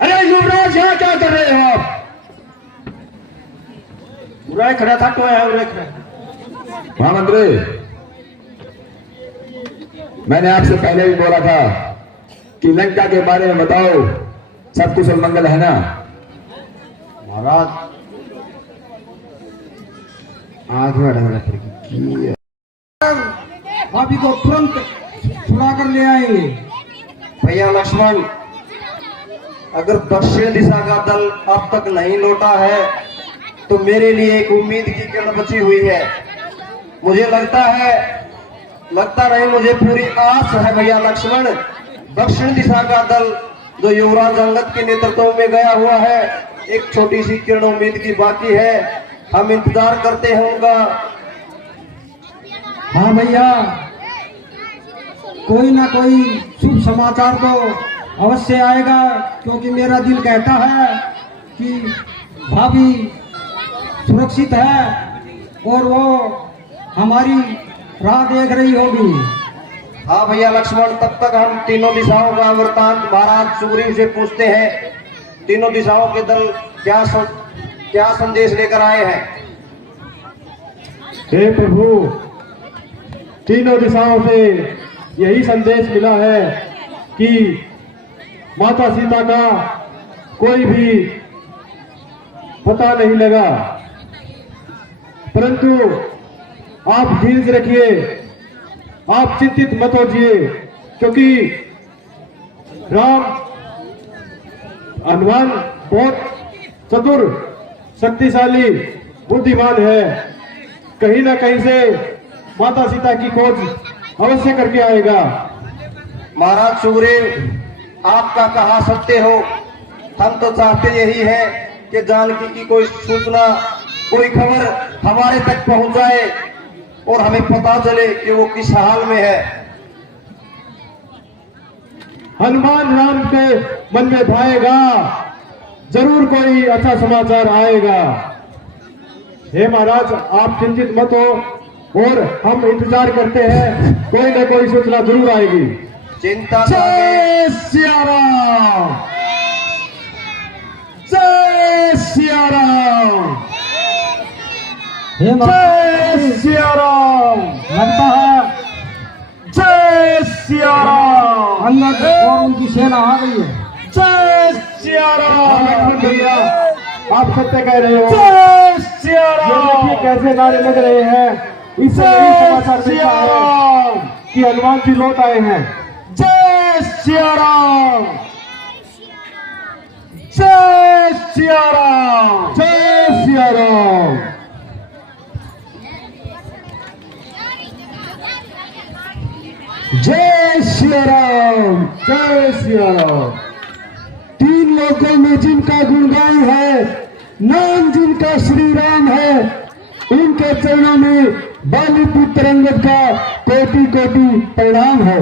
अरे युवराज यहाँ क्या कर रहे हो आप? उराय खड़ा था तो है उराय खड़ा। महामंत्री, मैंने आपसे पहले भी बोला था कि लंका के बारे में बताओ, सब कुशल मंगल है ना? महाराज आग में अड़ंगा पड़ेगी। भाभी को तुरंत छुड़ा कर ले आएंगे। भैया लक्ष्मण, अगर दक्षिण दिशा का दल अब तक नहीं लौटा है तो मेरे लिए एक उम्मीद की किरण बची हुई है। मुझे लगता नहीं, मुझे पूरी आस है भैया लक्ष्मण, दक्षिण दिशा का दल जो युवराज अंगद के नेतृत्व में गया हुआ है, एक छोटी सी किरण उम्मीद की बाकी है। हम इंतजार करते हैं उनका। हाँ भैया, कोई ना कोई शुभ समाचार तो अवश्य आएगा, क्योंकि मेरा दिल कहता है कि भाभी सुरक्षित है और वो हमारी राह देख रही होगी। हाँ भैया लक्ष्मण, तब तक हम तीनों दिशाओं का वृतांत महाराज सुग्रीव से पूछते हैं। तीनों दिशाओं के दल क्या संदेश लेकर आए हैं? हे प्रभु, तीनों दिशाओं से यही संदेश मिला है कि माता सीता का कोई भी पता नहीं लगा, परंतु आप धीरज रखिए, आप चिंतित मत होइए, क्योंकि राम हनुमान बहुत चतुर, शक्तिशाली, बुद्धिमान है। कहीं ना कहीं से माता सीता की खोज अवश्य करके आएगा। महाराज सुग्रीव, आपका कहा सत्य हो। हम तो चाहते यही है कि जानकी की कोई सूचना, कोई खबर हमारे तक पहुंच जाए और हमें पता चले कि वो किस हाल में है। हनुमान राम के मन में भाएगा, जरूर कोई अच्छा समाचार आएगा। हे महाराज, आप चिंतित मत हो और हम इंतजार करते हैं, कोई ना कोई सूचना जरूर आएगी। चिंता जय सिया राम, जय सिया राम, जय सिया राम। लगता है जय सिया राम। अंगद और उनकी सेना आ गई है। जय सिया राम। भैया, आप सत्य कह रहे हो। जय सिया राम। कैसे नारे लग रहे हैं, इससे यही समाचार मिलता है कि हनुमान जी लौट आए हैं। जय सिया राम, जय सिया राम, जय सिया राम। जय सिया राम, जय सिया राम। तीन लोकों में जिनका गुणगान है, नाम जिनका श्री राम है, उनके चरणों में बाली पुत्र अंगद का कोटि कोटि प्रणाम है।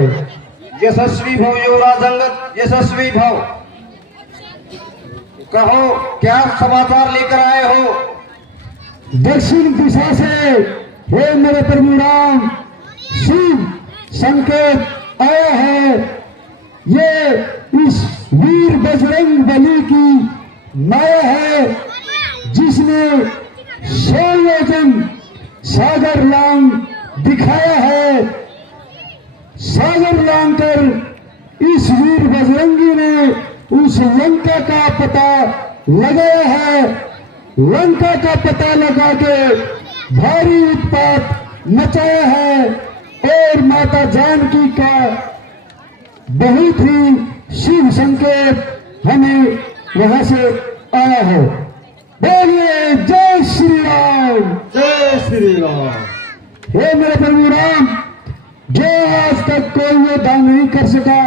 यशस्वी भव युवराज अंगद, यशस्वी भव। कहो, क्या समाचार लेकर आए हो? दक्षिण दिशा से हे मेरे प्रभु राम, शुभ संकेत आया है। ये इस वीर बजरंग बली की माया है, जिसने 100 योजन सागर लांग दिखाया है। सागर लांग कर इस वीर बजरंगी ने उस लंका का पता लगाया है। लंका का पता लगा के भारी उत्पात मचाया है और माता जानकी का बहुत ही शुभ संकेत हमें वहां से आया है। बोलिए जय श्री राम, जय श्री राम। हे मेरे प्रभु राम, जो आज तक कोई ये दान नहीं कर सका,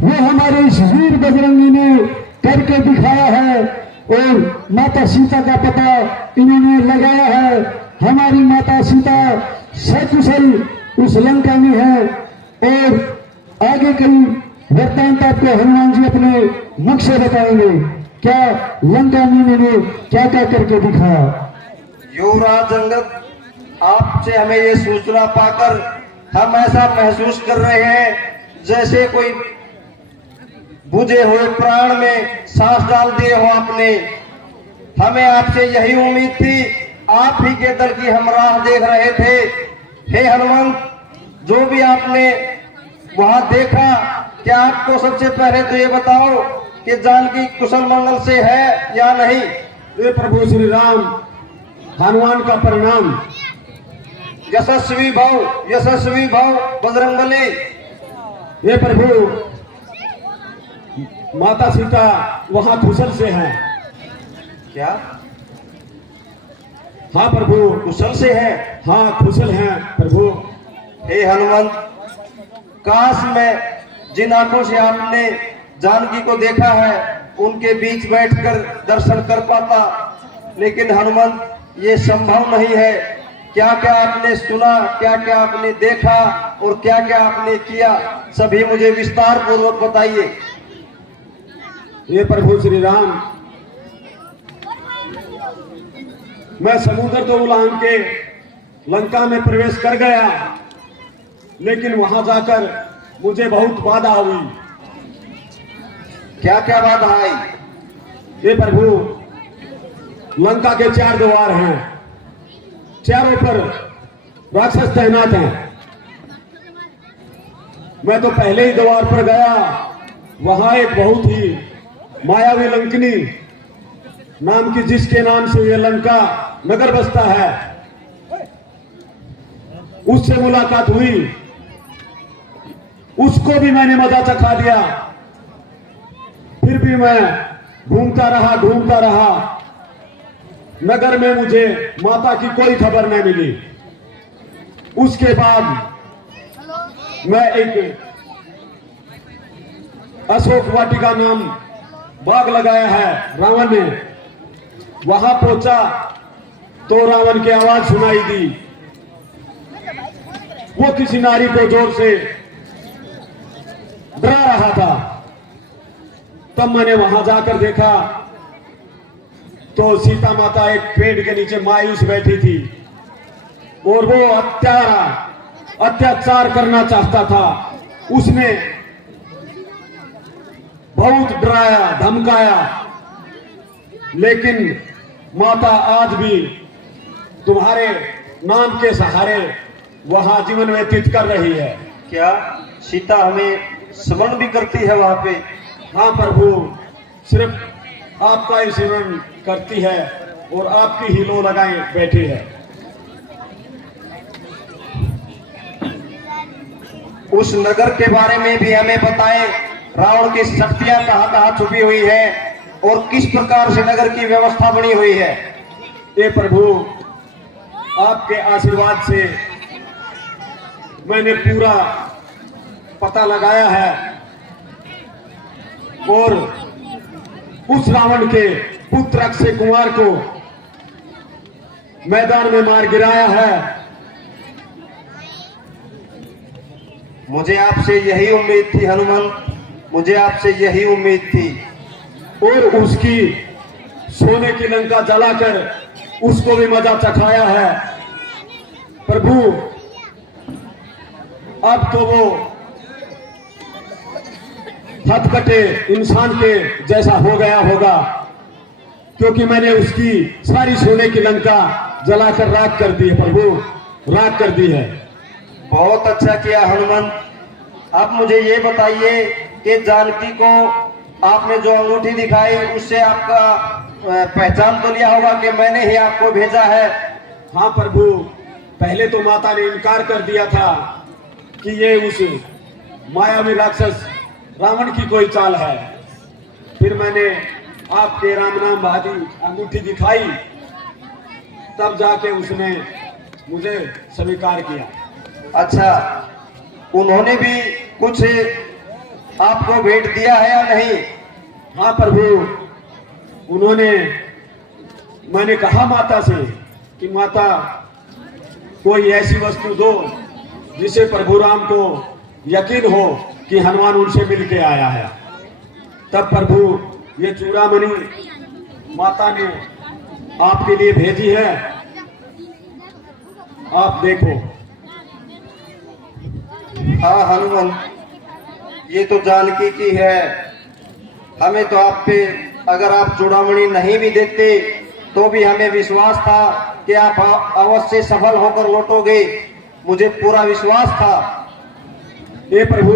वो हमारे इस वीर बजरंगी ने करके दिखाया है और माता सीता का पता इन्होंने लगाया है। हमारी माता सीता सकुशल उस लंका में है और आगे कई वृत्तांत आपको हनुमान जी अपने मुख से बताएंगे। क्या लंका में इन्होंने क्या क्या करके दिखाया। युवराज अंगद, आपसे हमें ये सूचना पाकर हम ऐसा महसूस कर रहे हैं जैसे कोई बुझे हुए प्राण में सांस डाल दिए हो आपने। हमें आपसे यही उम्मीद थी, आप ही के दल की हम राह देख रहे थे। हे हनुमंत, जो भी आपने वहां देखा, क्या आपको सबसे पहले तो ये बताओ कि जानकी कुशल मंगल से है या नहीं? हे प्रभु श्री राम, हनुमान का परिणाम। यशस्वी भव बजरंगबली। हे प्रभु, माता सीता वहां कुशल से हैं। क्या? हाँ प्रभु, कुशल से है? हाँ कुशल हैं प्रभु। हे हनुमंत, काश मैं जिन आंखों से आपने जानकी को देखा है उनके बीच बैठकर दर्शन कर पाता, लेकिन हनुमंत ये संभव नहीं है। क्या क्या आपने सुना, क्या क्या आपने देखा और क्या क्या आपने किया, सभी मुझे विस्तार पूर्वक बताइए। ये प्रभु श्री राम, मैं समुद्र तो उलांघ के लंका में प्रवेश कर गया, लेकिन वहां जाकर मुझे बहुत बाधा हुई। क्या क्या बाधा आई? हे प्रभु, लंका के 4 द्वार हैं, चारों पर राक्षस तैनात हैं। मैं तो पहले ही द्वार पर गया, वहां एक बहुत ही मायावी लंकनी नाम की, जिसके नाम से यह लंका नगर बसता है, उससे मुलाकात हुई। उसको भी मैंने मजा चखा दिया, फिर भी मैं घूमता रहा। नगर में मुझे माता की कोई खबर नहीं मिली। उसके बाद मैं एक अशोक वाटिका नाम बाग लगाया है रावण ने, वहां पहुंचा तो रावण की आवाज सुनाई दी। वो किसी नारी को जोर से डरा रहा था। तब मैंने वहां जाकर देखा तो सीता माता एक पेड़ के नीचे मायूस बैठी थी और वो अत्याचार करना चाहता था। उसने बहुत डराया, धमकाया, लेकिन माता आज भी तुम्हारे नाम के सहारे वहां जीवन व्यतीत कर रही है। क्या सीता हमें स्मरण भी करती है वहां पे? हाँ प्रभु, सिर्फ आपका ही स्मरण करती है और आपकी ही लो लगाए बैठी है। उस नगर के बारे में भी हमें बताएं, रावण की शक्तियां कहां कहां छुपी हुई है और किस प्रकार से नगर की व्यवस्था बनी हुई है? ये प्रभु, आपके आशीर्वाद से मैंने पूरा पता लगाया है और उस रावण के पुत्र अक्षय कुमार को मैदान में मार गिराया है। मुझे आपसे यही उम्मीद थी हनुमंत, मुझे आपसे यही उम्मीद थी। और उसकी सोने की लंका जलाकर उसको भी मजा चखाया है। प्रभु, अब तो वो हथकटे इंसान के जैसा हो गया होगा, क्योंकि मैंने उसकी सारी सोने की लंका जलाकर राख कर दी है। प्रभु, राख कर दी है। बहुत अच्छा किया हनुमंत। अब मुझे ये बताइए कि जानकी को आपने जो अंगूठी दिखाई उससे आपका पहचान तो लिया होगा कि मैंने ही आपको भेजा है? हाँ प्रभु, पहले तो माता ने इनकार कर दिया था कि ये उस मायावी राक्षस रावण की कोई चाल है। फिर मैंने आपके राम नाम भाजी अंगूठी दिखाई, तब जाके उसने मुझे स्वीकार किया। अच्छा, उन्होंने भी कुछ आपको भेंट दिया है या नहीं? हाँ प्रभु, उन्होंने, मैंने कहा माता से कि माता कोई ऐसी वस्तु दो जिसे प्रभु राम को यकीन हो कि हनुमान उनसे मिल के आया है। तब प्रभु ये चूड़ामणि माता ने आपके लिए भेजी है। आप देखो। हाँ हनुमान, ये तो जानकी की है। हमें तो आप पे अगर आप चूड़ामणि नहीं भी देते तो भी हमें विश्वास था कि आप अवश्य सफल होकर लौटोगे। मुझे पूरा विश्वास था। हे प्रभु,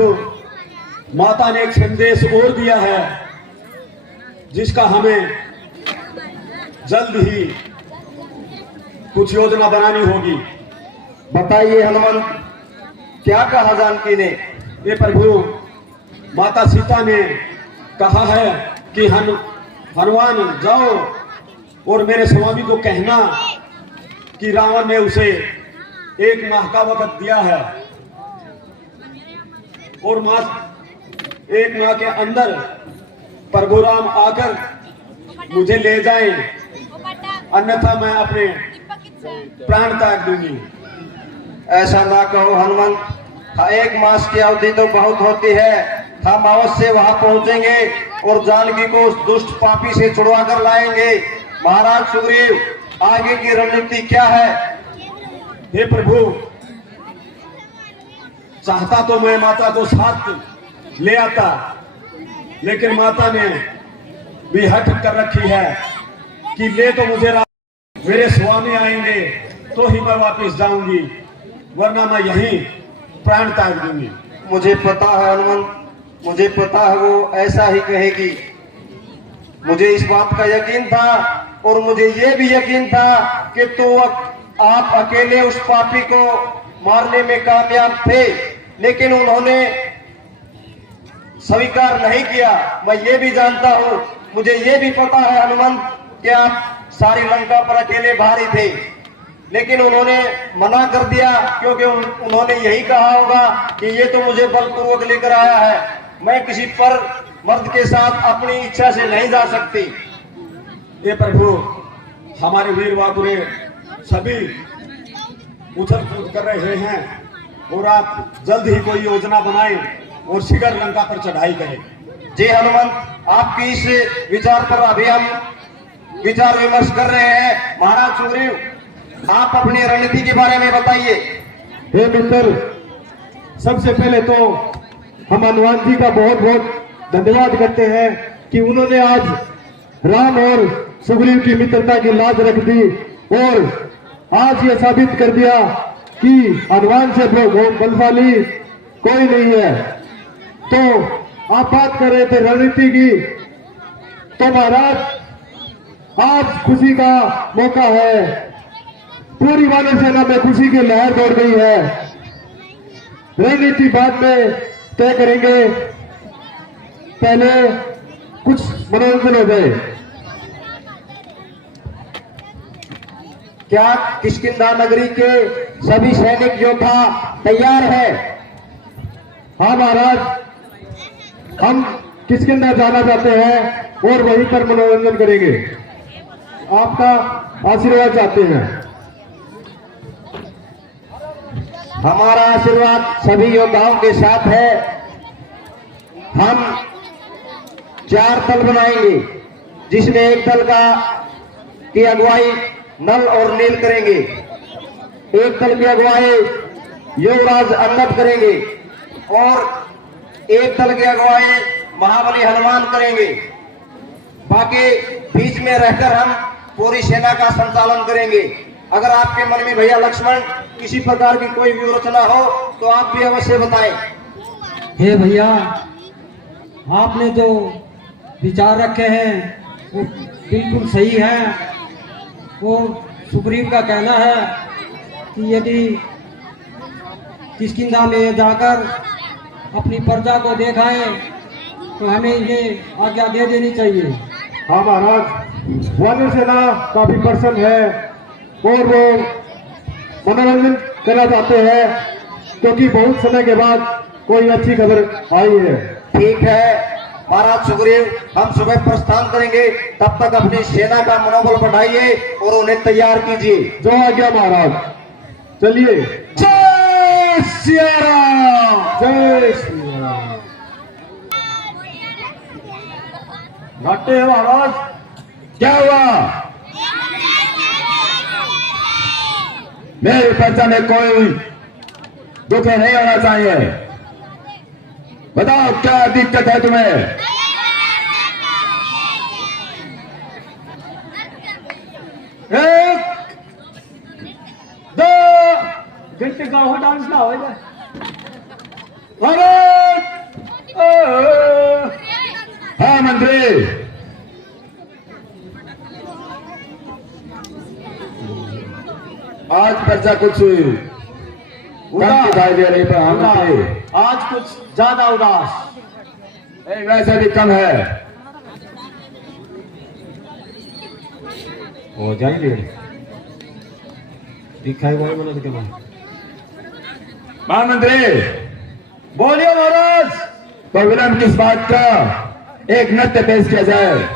माता ने एक संदेश और दिया है जिसका हमें जल्द ही कुछ योजना बनानी होगी। बताइए हनुमान, क्या कहा जानकी ने? हे प्रभु, माता सीता ने कहा है कि हनुमान जाओ और मेरे स्वामी को कहना कि रावण ने उसे 1 माह का वक्त दिया है और 1 माह के अंदर परशुराम आकर मुझे ले जाएं, अन्यथा मैं अपने प्राण त्याग दूंगी। ऐसा ना कहो हनुमान। 1 मास की अवधि तो बहुत होती है। हम अवश्य वहां पहुंचेंगे और जानकी को उस दुष्ट पापी से छुड़वा कर लाएंगे। महाराज सुग्रीव, आगे की रणनीति क्या है? हे प्रभु, चाहता तो मैं माता को साथ ले आता, लेकिन माता ने भी हट कर रखी है कि ले तो मुझे मेरे स्वामी आएंगे तो ही मैं वापस जाऊंगी, वरना मैं यहीं प्राण त्याग दूंगी। मुझे पता है हनुमान, मुझे पता है वो ऐसा ही कहेगी। मुझे इस बात का यकीन था और मुझे ये भी यकीन था कि तो आप अकेले उस पापी को मारने में कामयाब थे, लेकिन उन्होंने स्वीकार नहीं किया। मैं ये भी जानता हूँ, मुझे ये भी पता है हनुमान कि आप सारी लंका पर अकेले भारी थे, लेकिन उन्होंने मना कर दिया क्योंकि उन्होंने यही कहा होगा कि ये तो मुझे बलपूर्वक लेकर आया है, मैं किसी पर मर्द के साथ अपनी इच्छा से नहीं जा सकती। ये प्रभु, हमारे वीर वाकुरे सभी उछल कूद कर रहे हैं और आप जल्द ही कोई योजना बनाएं और शीघ्र लंका पर चढ़ाई करें। जी हनुमान, आपकी इस विचार पर अभी हम विचार विमर्श कर रहे हैं। महाराज सुग्रीव, आप अपनी रणनीति के बारे में बताइए। हे मित्र, सबसे पहले तो हम हनुमान जी का बहुत बहुत धन्यवाद करते हैं कि उन्होंने आज राम और सुग्रीव की मित्रता की लाज रख दी और आज ये साबित कर दिया कि हनुमान से बलशाली कोई नहीं है। तो आप बात कर रहे थे रणनीति की, तो महाराज आज खुशी का मौका है। पूरी वानर सेना में खुशी की लहर दौड़ गई है। रणनीति बाद में तय करेंगे, पहले कुछ मनोरंजन हो जाए। क्या किष्किंधा नगरी के सभी सैनिक योद्धा तैयार है? हाँ महाराज, हम किष्किंधा जाना चाहते हैं और वहीं पर मनोरंजन करेंगे। आपका आशीर्वाद चाहते हैं। हमारा आशीर्वाद सभी योद्धाओं के साथ है। हम 4 दल बनाएंगे, जिसमें एक दल की अगुवाई नल और नील करेंगे, एक दल की अगुवाई युवराज अंगद करेंगे और एक दल की अगुवाई महाबली हनुमान करेंगे। बाकी बीच में रहकर हम पूरी सेना का संचालन करेंगे। अगर आपके मन में भैया लक्ष्मण किसी प्रकार की कोई व्यूहरचना हो तो आप भी अवश्य बताएं। हे भैया, आपने जो विचार रखे हैं वो बिल्कुल सही है। और सुग्रीव का कहना है कि यदि किष्किंधा में जाकर अपनी प्रजा को दिखाएं तो हमें ये आज्ञा दे देनी चाहिए। हाँ महाराज, वानर सेना काफी प्रसन्न है और वो मनोरंजन करना चाहते हैं क्योंकि बहुत समय के बाद कोई अच्छी खबर आई है। ठीक है महाराज सुग्रीव, हम सुबह प्रस्थान करेंगे, तब तक अपनी सेना का मनोबल बढ़ाइए और उन्हें तैयार कीजिए। जो आज्ञा महाराज। चलिए। जय सिया राम। जय श्री राम। घाटे हो महाराज, क्या हुआ? मेरे पर्चा में कोई दुख नहीं होना चाहिए। बताओ क्या दिक्कत है तुम्हें? एक दो घंटे गाँव डांस ना हो जाए। हाँ मंत्री, आज पर्चा कुछ कम दिखाई दे रही पर हाँ मंत्री, आज कुछ ज्यादा उदास। नहीं वैसे भी कम है। हो जाएंगे दिखाई हुआ मैंने तो क्या महामंत्री, बोलिए महाराज। तो विलंब किस बात का? एक नृत्य पेश किया जाए।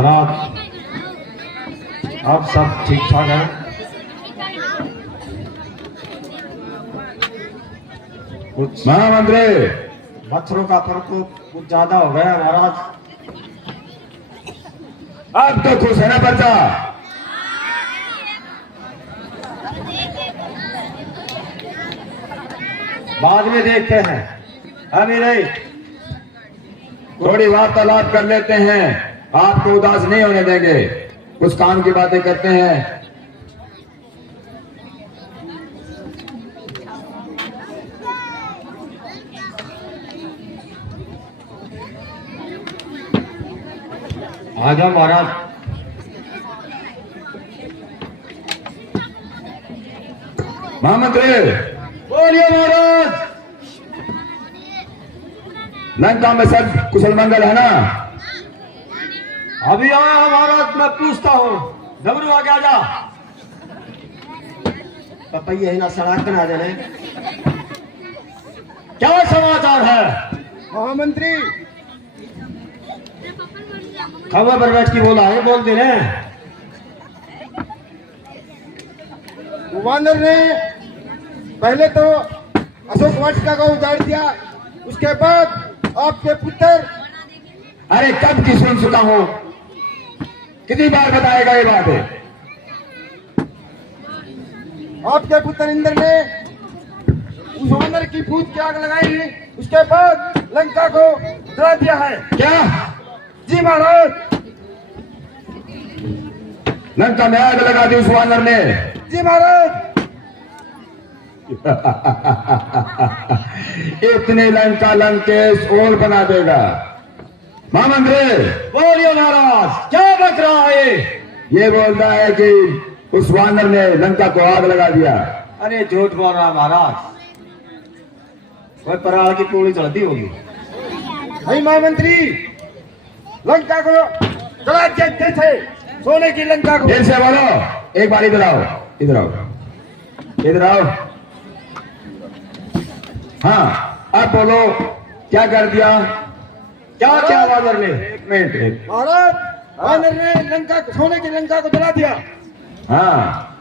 महाराज अब सब ठीक ठाक है। कुछ महामंत्री, मच्छरों का प्रकोप कुछ ज्यादा हो गया महाराज। अब तो खुश है ना बच्चा? बाद में देखते हैं, अभी नहीं। थोड़ी वार्तालाप कर लेते हैं, आपको उदास नहीं होने देंगे। कुछ काम की बातें करते हैं। आ जाओ महाराज। महामंत्री, बोलिए महाराज। लंका में सब कुशल मंगल है ना? अभी आया महाराज, मैं पूछता हूँ। डमरू आ जा। पपैया ना सड़क बना देने। क्या समाचार है महामंत्री? खबर पर बैठ की बोला है, बोल दे रहे। वानर ने पहले तो अशोक वाटिका को उजाड़ दिया, उसके बाद आपके पुत्र। अरे कब की सुन चुका हूं, कितनी बार बताएगा ये बात है? आपके पुत्र इंद्र ने उस वानर की भूत की आग लगाई, उसके बाद लंका को जला दिया है। क्या? जी महाराज। लंका में आग लगा दी उस वानर ने? जी महाराज। इतने लंका लंकेश और बना देगा। महामंत्री, बोलिए महाराज, क्या बक रहा है? ये बोल रहा है कि उस वानर ने लंका को आग लगा दिया। अरे झूठ बोल रहा है महाराज, कोई पराल की पूरी चढ़ती होगी। नहीं महामंत्री, लंका को जला देते थे, सोने की लंका को। फिर से बोलो, एक बार इधर आओ, इधर आओ, इधर आओ। हाँ, अब बोलो, क्या कर दिया? क्या क्या वानर ने? एक मिनट, एक। महाराज, वानर ने लंका, सोने की लंका को जला दिया। हाँ,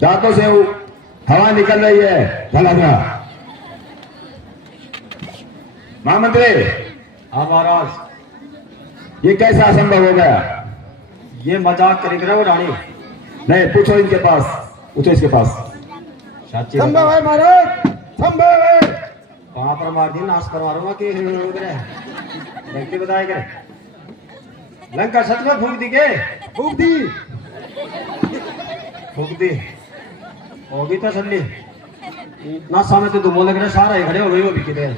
दांतों से वो हवा निकल रही है, जला दिया। महामंत्री, हाँ महाराज, ये कैसा असंभव हो गया? ये मजाक करेंगे ना वो रानी। नहीं, पूछो इनके पास, पूछो इसके पास। सच्ची संभव है महाराज, संभव है। वहां पर मार दी, नाश करवा दूंगा कि व्यक्ति बताए गए। लंका सच में फूक दी के? फूक दी। फूक दी होगी तो सल्ली ना, सामने तो दुमो लग रहे, सारा ही खड़े हो गए। वो भी कितने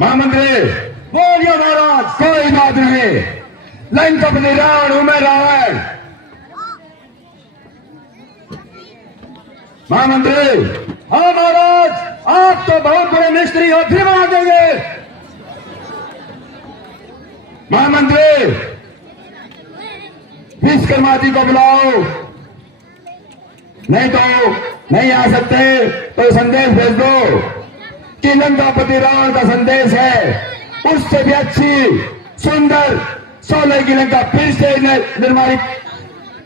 महामंत्री, बोलिए महाराज। कोई बात नहीं, लंकापति रावण हूं मैं, रावण। महामंत्री, हाँ महाराज, आप तो बहुत बड़े मिस्त्री हो, फिर बना देंगे। महामंत्री, विश्वकर्मा जी को बुलाओ, नहीं तो नहीं आ सकते तो संदेश भेज दो कि लंकापति रावण का संदेश है, उससे भी अच्छी सुंदर 16 की लंका फिर से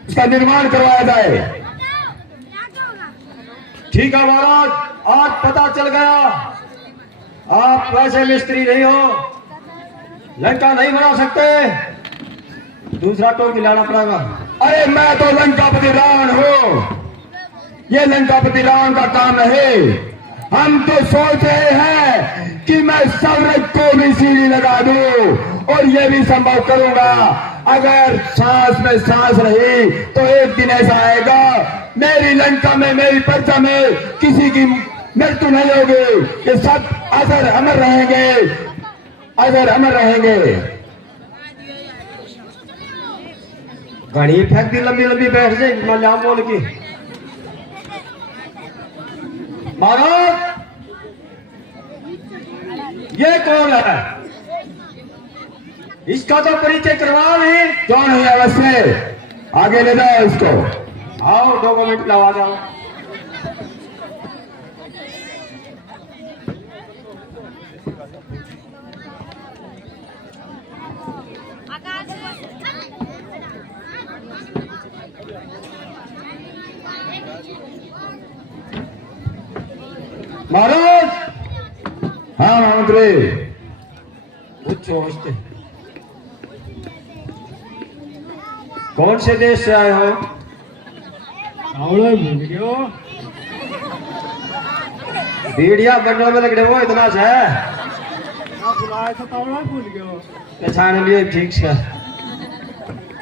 उसका निर्माण करवाया जाए। ठीक है महाराज, आज पता चल गया आप वैसे मिस्त्री नहीं हो, लंका नहीं बना सकते, दूसरा टोपी लाना पड़ेगा। अरे मैं तो लंकापति रावण हूं, ये लंकापति रावण का काम नहीं। हम तो सोच रहे हैं कि मैं सूरज को भी सीढ़ी लगा दूं, और ये भी संभव करूंगा। अगर सांस में सांस रही तो एक दिन ऐसा आएगा, मेरी लंका में, मेरी प्रजा में किसी की मृत्यु नहीं होगी। ये सब अजर अमर रहेंगे, अजर अमर रहेंगे। घड़ी फेंक दी, लंबी लंबी बैठ जाए मल्याम बोल की। महाराज, ये कौन है? इसका तो परिचय करवा नहीं। क्यों नहीं? अवश्य, आगे ले जाओ इसको। आओ, डॉक्यूमेंट लगा जाओ। महाराज। हाँ महामंत्री। पूछो उससे। कौन से देश से आए हो? बीड़िया बनने में लग रहे हो इतना से पहचान लिए ठीक से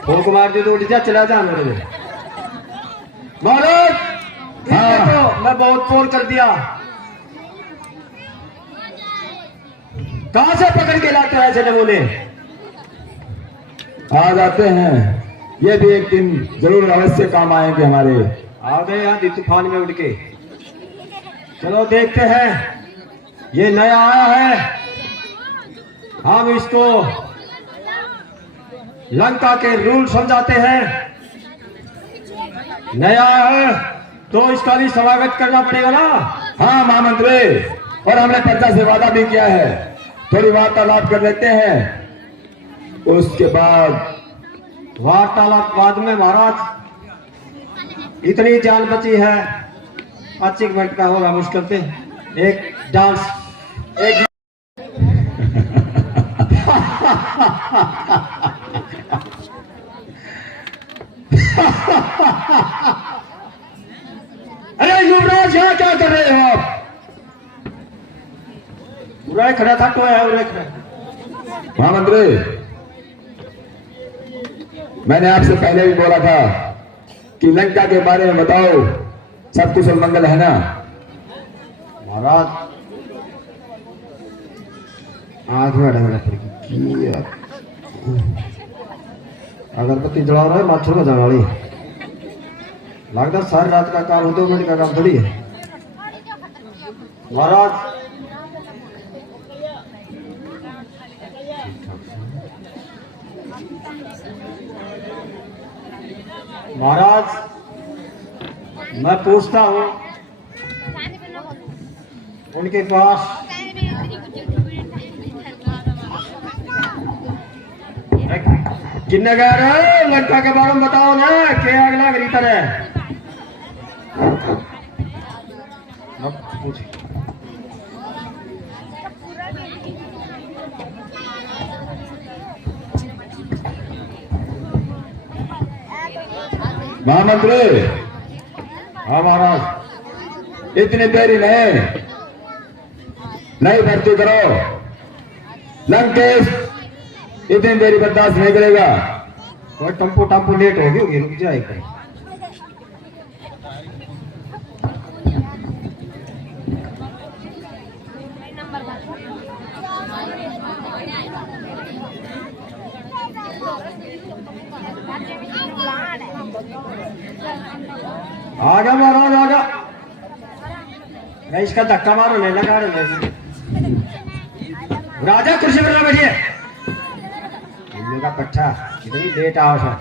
फूक मार दी तो उठ जा चला जा मेरे लिए। महाराज तो मैं बहुत फोन कर दिया। कहां से पकड़ के लाते हो ऐसे नमूने? आ जाते हैं, ये भी एक दिन जरूर अवश्य काम आएंगे हमारे। आ गए यहाँ तूफान में उड़ के। चलो देखते हैं, ये नया आया है, हम इसको लंका के रूल समझाते हैं। नया है तो इसका भी स्वागत करना पड़ेगा ना। हाँ महामंत्री, और हमने प्रजा से वादा भी किया है, थोड़ी वार्तालाप कर लेते हैं, उसके बाद वार्तालाप बाद में। महाराज इतनी जान बची है, 5 मिनट का होगा मुश्किल से। एक डांस एक अरे युवराज यहाँ क्या कर रहे हो आप? उरे खड़ा था तो है उरे खड़ा। महामंत्री, मैंने आपसे पहले भी बोला था कि लंका के बारे में बताओ, सब कुछ मंगल है ना? महाराज आग में डंगा पड़ेगी। अगरबत्ती जला रहा है, माथुर में जगाड़ी लगता सारी रात का काम 2 मिनट का काम थोड़ी है। महाराज महाराज मैं पूछता हूँ उनके पास किन्ने कह रहे हो? लंका के बारे में बताओ ना, क्या अगला करी तरह महामंत्री। हाँ महाराज। इतनी देरी नहीं भर्ती करो, लंकेश इतनी देरी बर्दाश्त नहीं करेगा। और टम्पो लेट होगी, रुक जाएगा। आजा महाराज आजा। मैं इसका धक्का मारो ले लगा रहे राजा कुर्सी पर बैठिए। का पट्टा इतनी लेट आओ सर,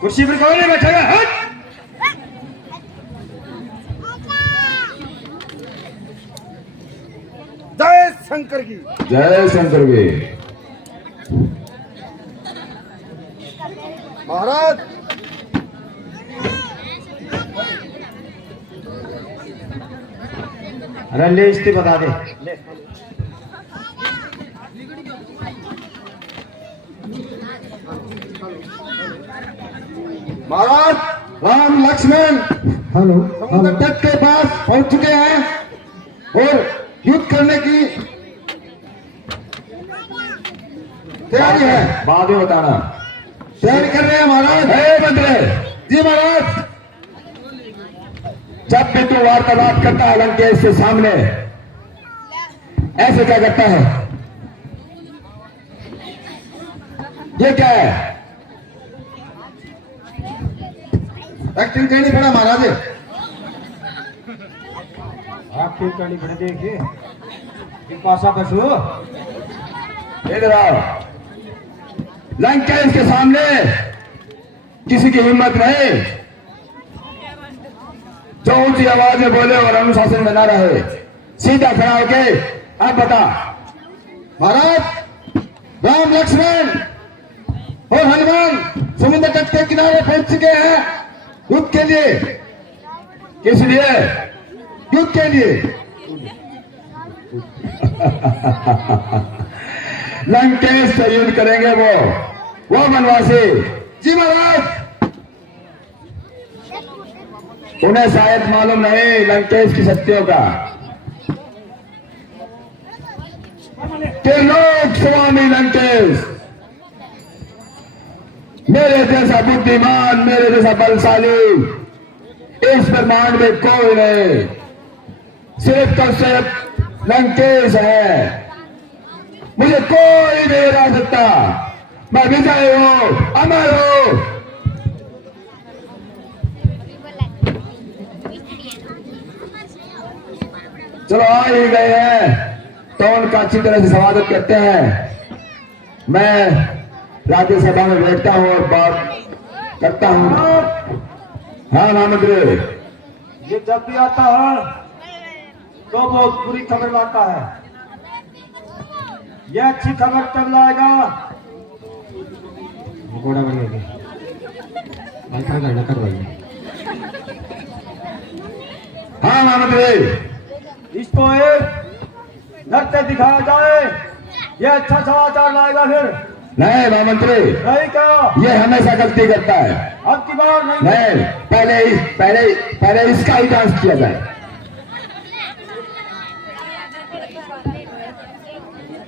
कुर्सी पर कौन नहीं बैठेगा? जय शंकर की। जय शंकर की। महाराज अरे ले इससे बता दे। महाराज राम लक्ष्मण समुद्र तट के पास पहुंच चुके हैं और युद्ध करने की तैयारी है। बाद में बताना। तैयारी कर रहे हैं महाराज। मंत्री जी महाराज, जब भी तू वार्तालाप करता है लंकेश के सामने, ऐसे क्या करता है? ये क्या है? एक्टिंग करनी पड़ा महाराज। आप क्यों करनी पड़े? देखिए पासा बसो इधर आओ। लंकेश के सामने किसी की हिम्मत नहीं जो ऊंची आवाज में बोले और अनुशासन में ना रहे। सीधा खड़ा होके अब बता। महाराज राम लक्ष्मण और हनुमान समुद्र तट के किनारे पहुंच चुके हैं युद्ध के लिए। किस लिए? युद्ध के लिए। लंकेश से युद्ध करेंगे वो वनवासी। जी महाराज, उन्हें शायद मालूम नहीं लंकेश की शक्तियों का। त्रिलोक स्वामी लंकेश, मेरे जैसा बुद्धिमान, मेरे जैसा बलशाली इस ब्रह्मांड में कोई नहीं, सिर्फ तो सिर्फ लंकेश है। मुझे कोई नहीं हरा सकता। मैं विजय हूं, अमर हूं। चलो आ ही गए हैं तो उनका अच्छी तरह से स्वागत करते हैं। मैं राज्यसभा में बैठता हूं और बात करता हूं। हाँ महामंत्री, ये जब भी आता है तो बहुत बुरी खबर लाता है। ये अच्छी खबर कब लाएगा? घोड़ा बनेगी करवाइए। हाँ महामंत्री, इसको एक नृत्य दिखाया जाए, ये अच्छा समाचार लाएगा। फिर नहीं महामंत्री, नहीं क्या? ये हमेशा गलती करता है। अब की बार नहीं। नहीं, पहले इसका ही डांस किया जाए।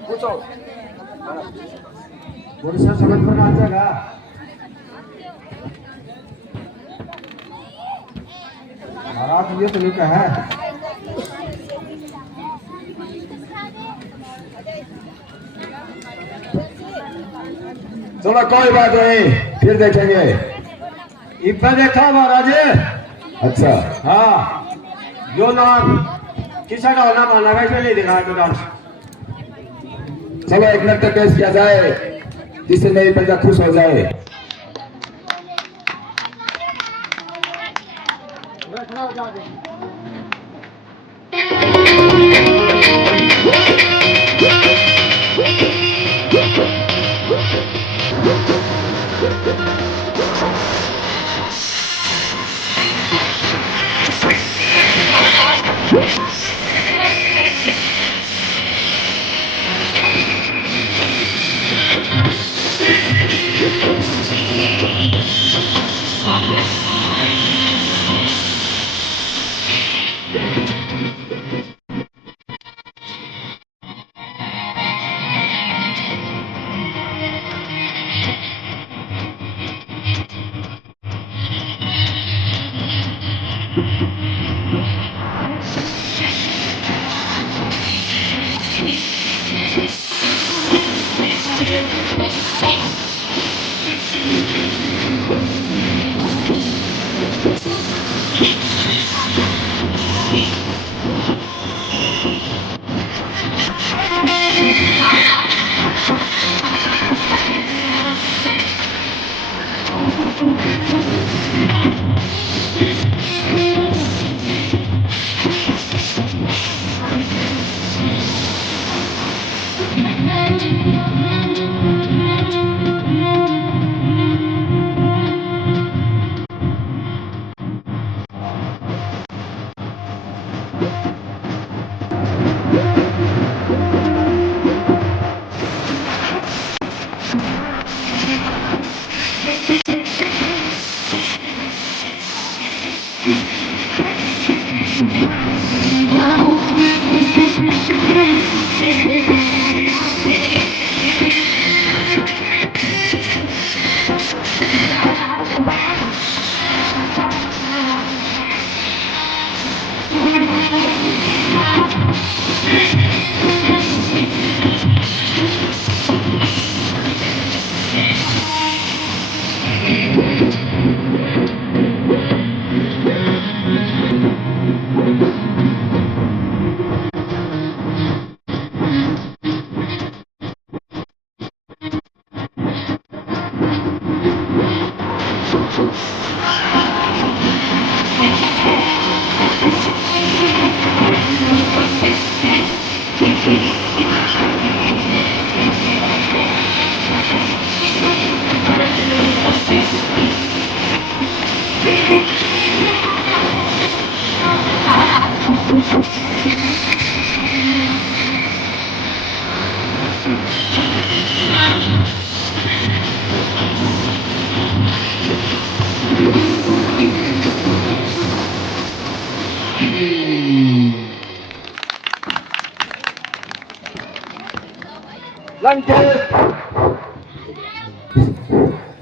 पूछो उड़ीसा समझ पर नाचेगा। महाराज ये तो नहीं कहा है। चलो कोई बात नहीं, फिर देखेंगे। इब्बे देखा महाराज। अच्छा, हाँ, जो नाम किसा का होना माना गया इसमें नहीं दिखाया तो डांस। चलो एक नृत्य पेश किया जाए जिससे मेरी प्रजा खुश हो जाए।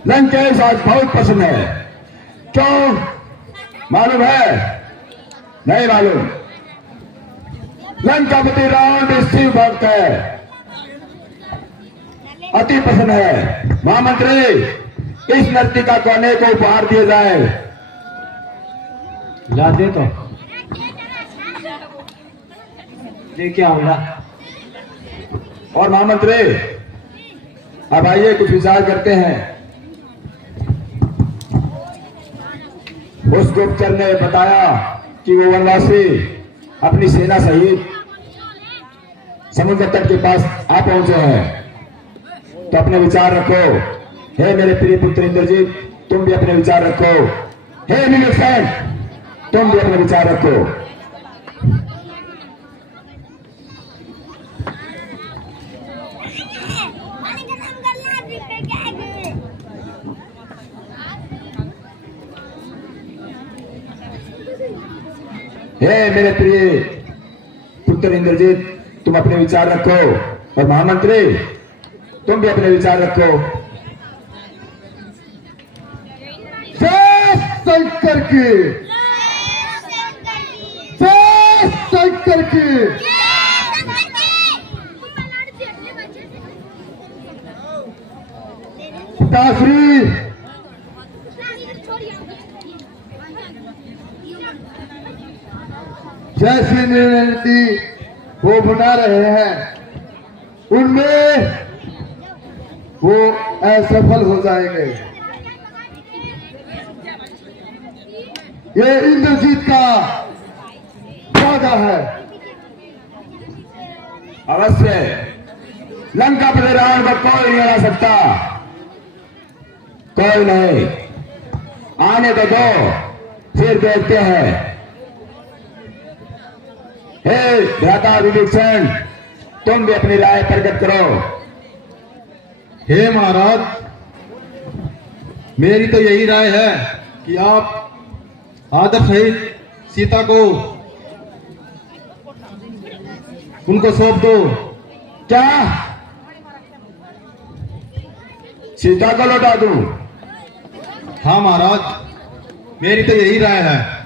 लंकेश आज बहुत प्रसन्न है। क्यों मालूम है? नहीं मालूम। लंकापति रावण शिव भक्त है, अति प्रसन्न है। महामंत्री, इस नर्तिका को अनेक उपहार दिए जाए। ला दे तो लेके आऊंगा। और महामंत्री, अब आइए कुछ विचार करते हैं। उस गुप्तचर ने बताया कि वो वनवासी अपनी सेना सहित समुद्र तट के पास आ पहुंचे हैं। तो अपने विचार रखो। हे मेरे प्रिय पुत्र इंद्रजीत, तुम भी अपने विचार रखो। हे विवेकसेन, तुम भी अपने विचार रखो। हे मेरे प्रिय पुत्र इंद्रजीत, तुम अपने विचार रखो। और महामंत्री, तुम भी अपने विचार रखो। शंकर की, शंकर की। पिताश्री, जैसी नीति वो बना रहे हैं, उनमें वो असफल हो जाएंगे। ये इंद्रजीत का वादा है। अवश्य लंका पर रावण को कोई नहीं हरा सकता, कोई नहीं। आने तो दो, फिर देखते हैं। हे भ्राता विभीषण, तुम भी अपनी राय प्रकट करो। हे महाराज, मेरी तो यही राय है कि आप आदर सहित सीता को उनको सौंप दो। क्या सीता को लौटा दूं? हाँ महाराज, मेरी तो यही राय है।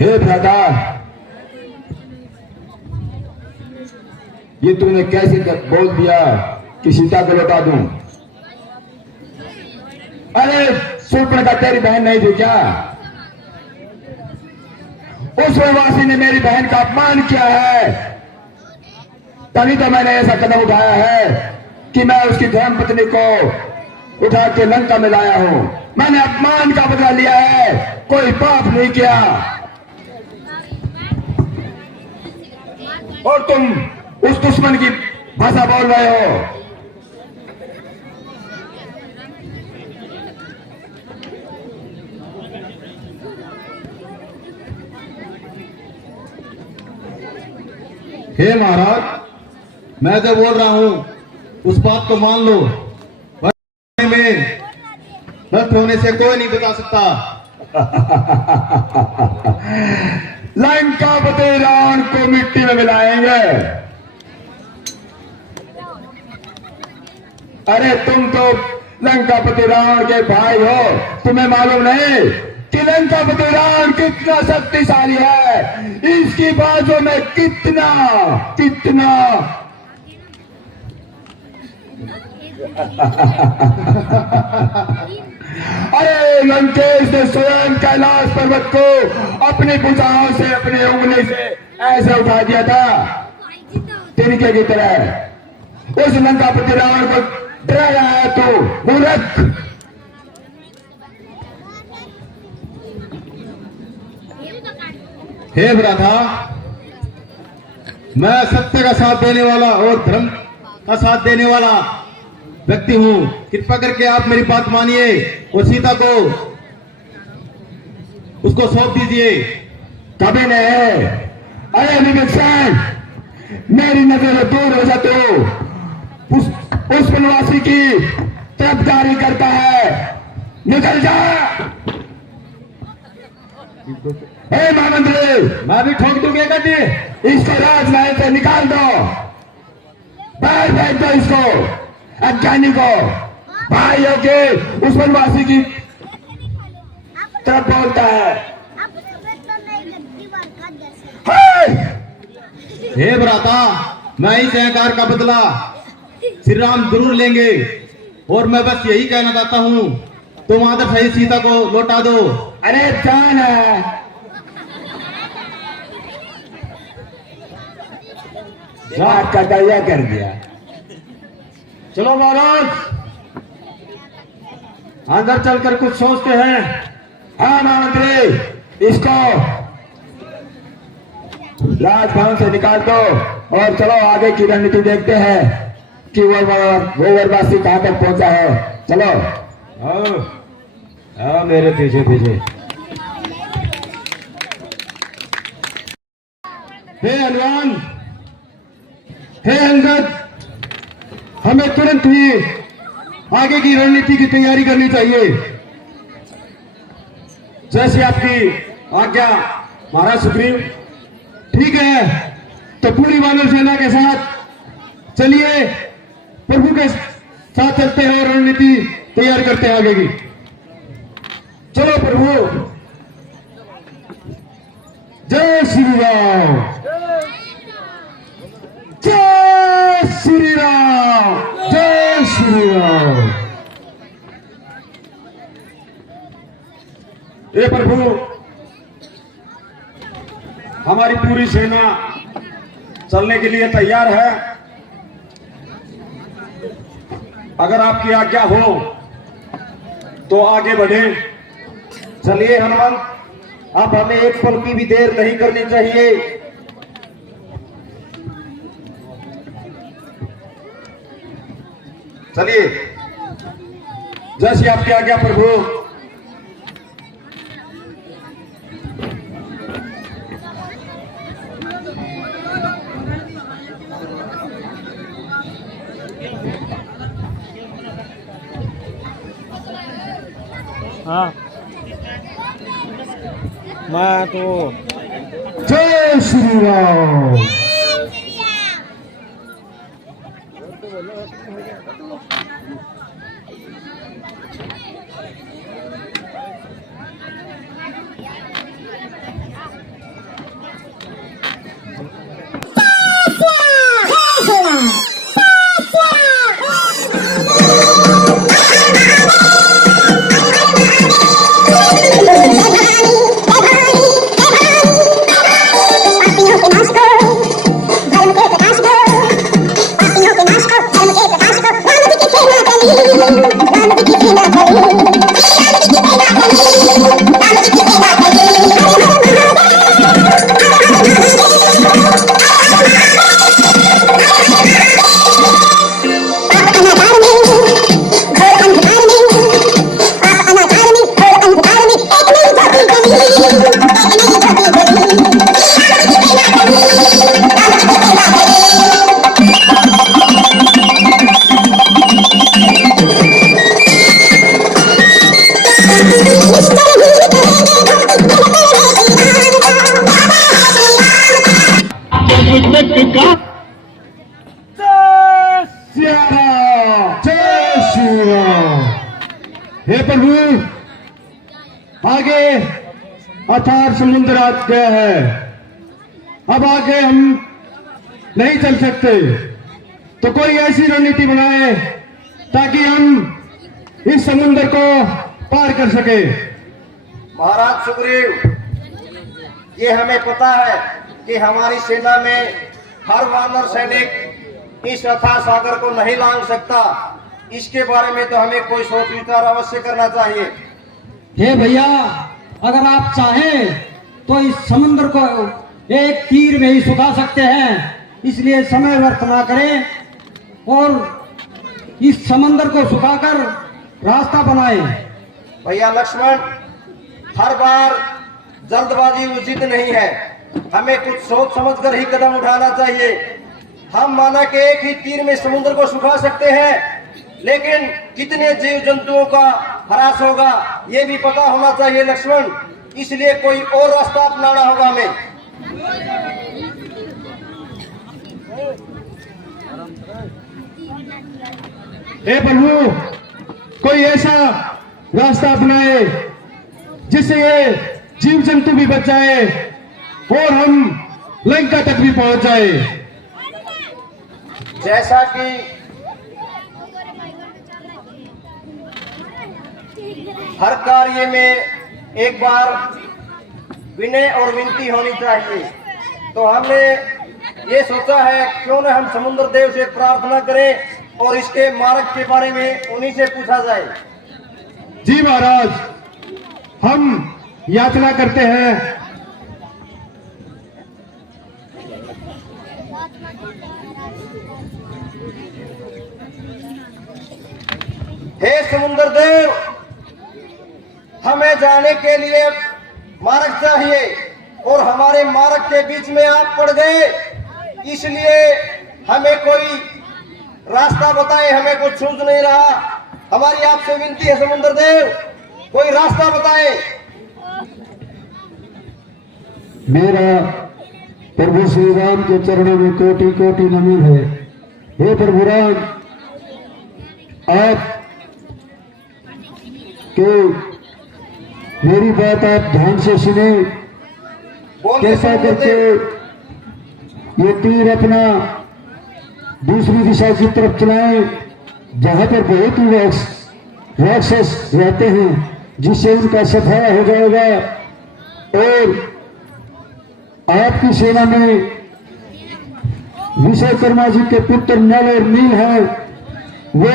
हे भ्राता, ये तूने कैसे बोल दिया कि सीता को लौटा दूं? अरे शूर्पणखा तेरी बहन नहीं थी क्या? उस वनवासी ने मेरी बहन का अपमान किया है, तभी तो मैंने ऐसा कदम उठाया है कि मैं उसकी धर्म पत्नी को उठा के लंका में लाया हूं। मैंने अपमान का बदला लिया है, कोई पाप नहीं किया। और तुम उस दुश्मन की भाषा बोल रहे हो। हे महाराज, मैं जो बोल रहा हूं उस बात को मान लो। में भ्रष्ट होने से कोई नहीं बता सकता। लंकापति रावण को मिट्टी में मिलाएंगे। अरे तुम तो लंकापति रावण के भाई हो, तुम्हें मालूम नहीं कि लंकापति रावण कितना शक्तिशाली है, इसकी बाजू में कितना कितना अरे लंकेश ने स्वयं कैलाश पर्वत को अपनी भुजाओं से, अपनी उंगली से ऐसे उठा दिया था तिनके की तरह। उस लंकापति रावण को डराया है तो मूर्ख। हे भ्राता, मैं सत्य का साथ देने वाला और धर्म का साथ देने वाला व्यक्ति हूं। कृपा करके आप मेरी बात मानिए और सीता को उसको सौंप दीजिए। कभी नहीं। अरे विवेकसेन, मेरी नजर दूर हो जाते हो। उस वनवासी की तरफदारी करता है। निकल जा। हे महामंत्री, मैं भी ठोक दूंगा गद्दी। इसको राजमहल से निकाल दो, बाहर फेंक दो इसको। अज्ञानी को भाइयों के उस वनवासी की तरफ बोलता है। हे भ्राता, मैं इस अहंकार का बदला श्री राम जरूर लेंगे, और मैं बस यही कहना चाहता हूँ, तुम आदर सही सीता को लौटा दो। अरे जान है, रात का दरिया कर दिया। चलो महाराज, अंदर चलकर कुछ सोचते हैं। हाँ महामंत्री, इसको राजभवन से निकाल दो और चलो आगे की रणनीति देखते हैं कि वो वनवासी कहां तक पहुंचा है। चलो आओ मेरे पीछे पीछे। हे हनुमान, हे अंगद, हमें तुरंत ही आगे की रणनीति की तैयारी करनी चाहिए। जैसे आपकी आज्ञा महाराज सुग्रीव। ठीक है, तो पूरी वानर सेना के साथ चलिए, प्रभु के साथ चलते हैं और रणनीति तैयार करते हैं आगे की। चलो प्रभु। जय श्री राम, जय श्री राम, जय श्री राम। हे प्रभु, हमारी पूरी सेना चलने के लिए तैयार है। अगर आपकी आज्ञा हो तो आगे बढ़े। चलिए हनुमान, अब हमें एक पल की भी देर नहीं करनी चाहिए। चलिए। जैसी आपकी आज्ञा प्रभु। हाँ, मैं तो जय श्री राम। हे प्रभु, आगे अथार समुद्र आ गया है, अब आगे हम नहीं चल सकते, तो कोई ऐसी रणनीति बनाए ताकि हम इस समुद्र को पार कर सके। महाराज सुग्रीव, ये हमें पता है कि हमारी सेना में हर वानर सैनिक इस अथाह सागर को नहीं लांघ सकता। इसके बारे में तो हमें कोई सोच विचार अवश्य करना चाहिए। हे भैया, अगर आप चाहें तो इस समुद्र को एक तीर में ही सुखा सकते हैं, इसलिए समय व्यर्थ ना करें और इस समुद्र को सुखाकर रास्ता बनाएं। भैया लक्ष्मण, हर बार जल्दबाजी उचित नहीं है, हमें कुछ सोच समझकर ही कदम उठाना चाहिए। हम माना कि एक ही तीर में समुद्र को सुखा सकते हैं, लेकिन कितने जीव जंतुओं का हरास होगा, ये भी पता होना चाहिए लक्ष्मण। इसलिए कोई और रास्ता अपनाना होगा हमें। हे प्रभु, कोई ऐसा रास्ता अपनाए जिससे ये जीव जंतु भी बच जाए और हम लंका तक भी पहुंच जाए। जैसा कि हर कार्य में एक बार विनय और विनती होनी चाहिए, तो हमने ये सोचा है क्यों न हम समुद्र देव से प्रार्थना करें और इसके मार्ग के बारे में उन्हीं से पूछा जाए। जी महाराज, हम याचना करते हैं। हे समुद्र देव, हमें जाने के लिए मार्ग चाहिए और हमारे मार्ग के बीच में आप पड़ गए, इसलिए हमें कोई रास्ता बताए, हमें कुछ सूझ नहीं रहा। हमारी आपसे विनती है समुद्र देव, कोई रास्ता बताए। मेरा प्रभु श्री राम के चरणों में कोटि कोटि नमन है। हे प्रभु राम, आप के मेरी बात आप ध्यान से सुने। कैसा करके ये तीर अपना दूसरी दिशा की तरफ चलाएं, जहां पर बहुत ही राक्षस रहते हैं, जिससे उनका सफाया हो जाएगा। और आपकी सेना में विश्वकर्मा जी के पुत्र नल और नील हैं, वो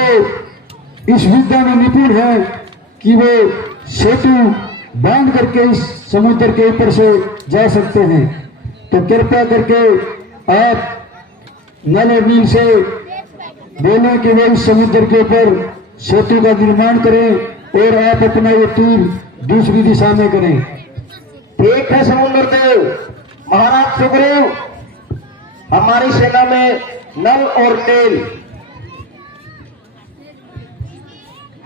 इस विद्या में निपुण हैं कि वो सेतु बांध करके इस समुद्र के ऊपर से जा सकते हैं। तो कृपया करके आप नल और नील से बोलें कि वो इस समुद्र के ऊपर सेतु का निर्माण करें और आप अपना ये तीर दूसरी दिशा में करें। ठीक है समुद्र देव। महाराज सुग्रीव, हमारी सेना में नल और नील।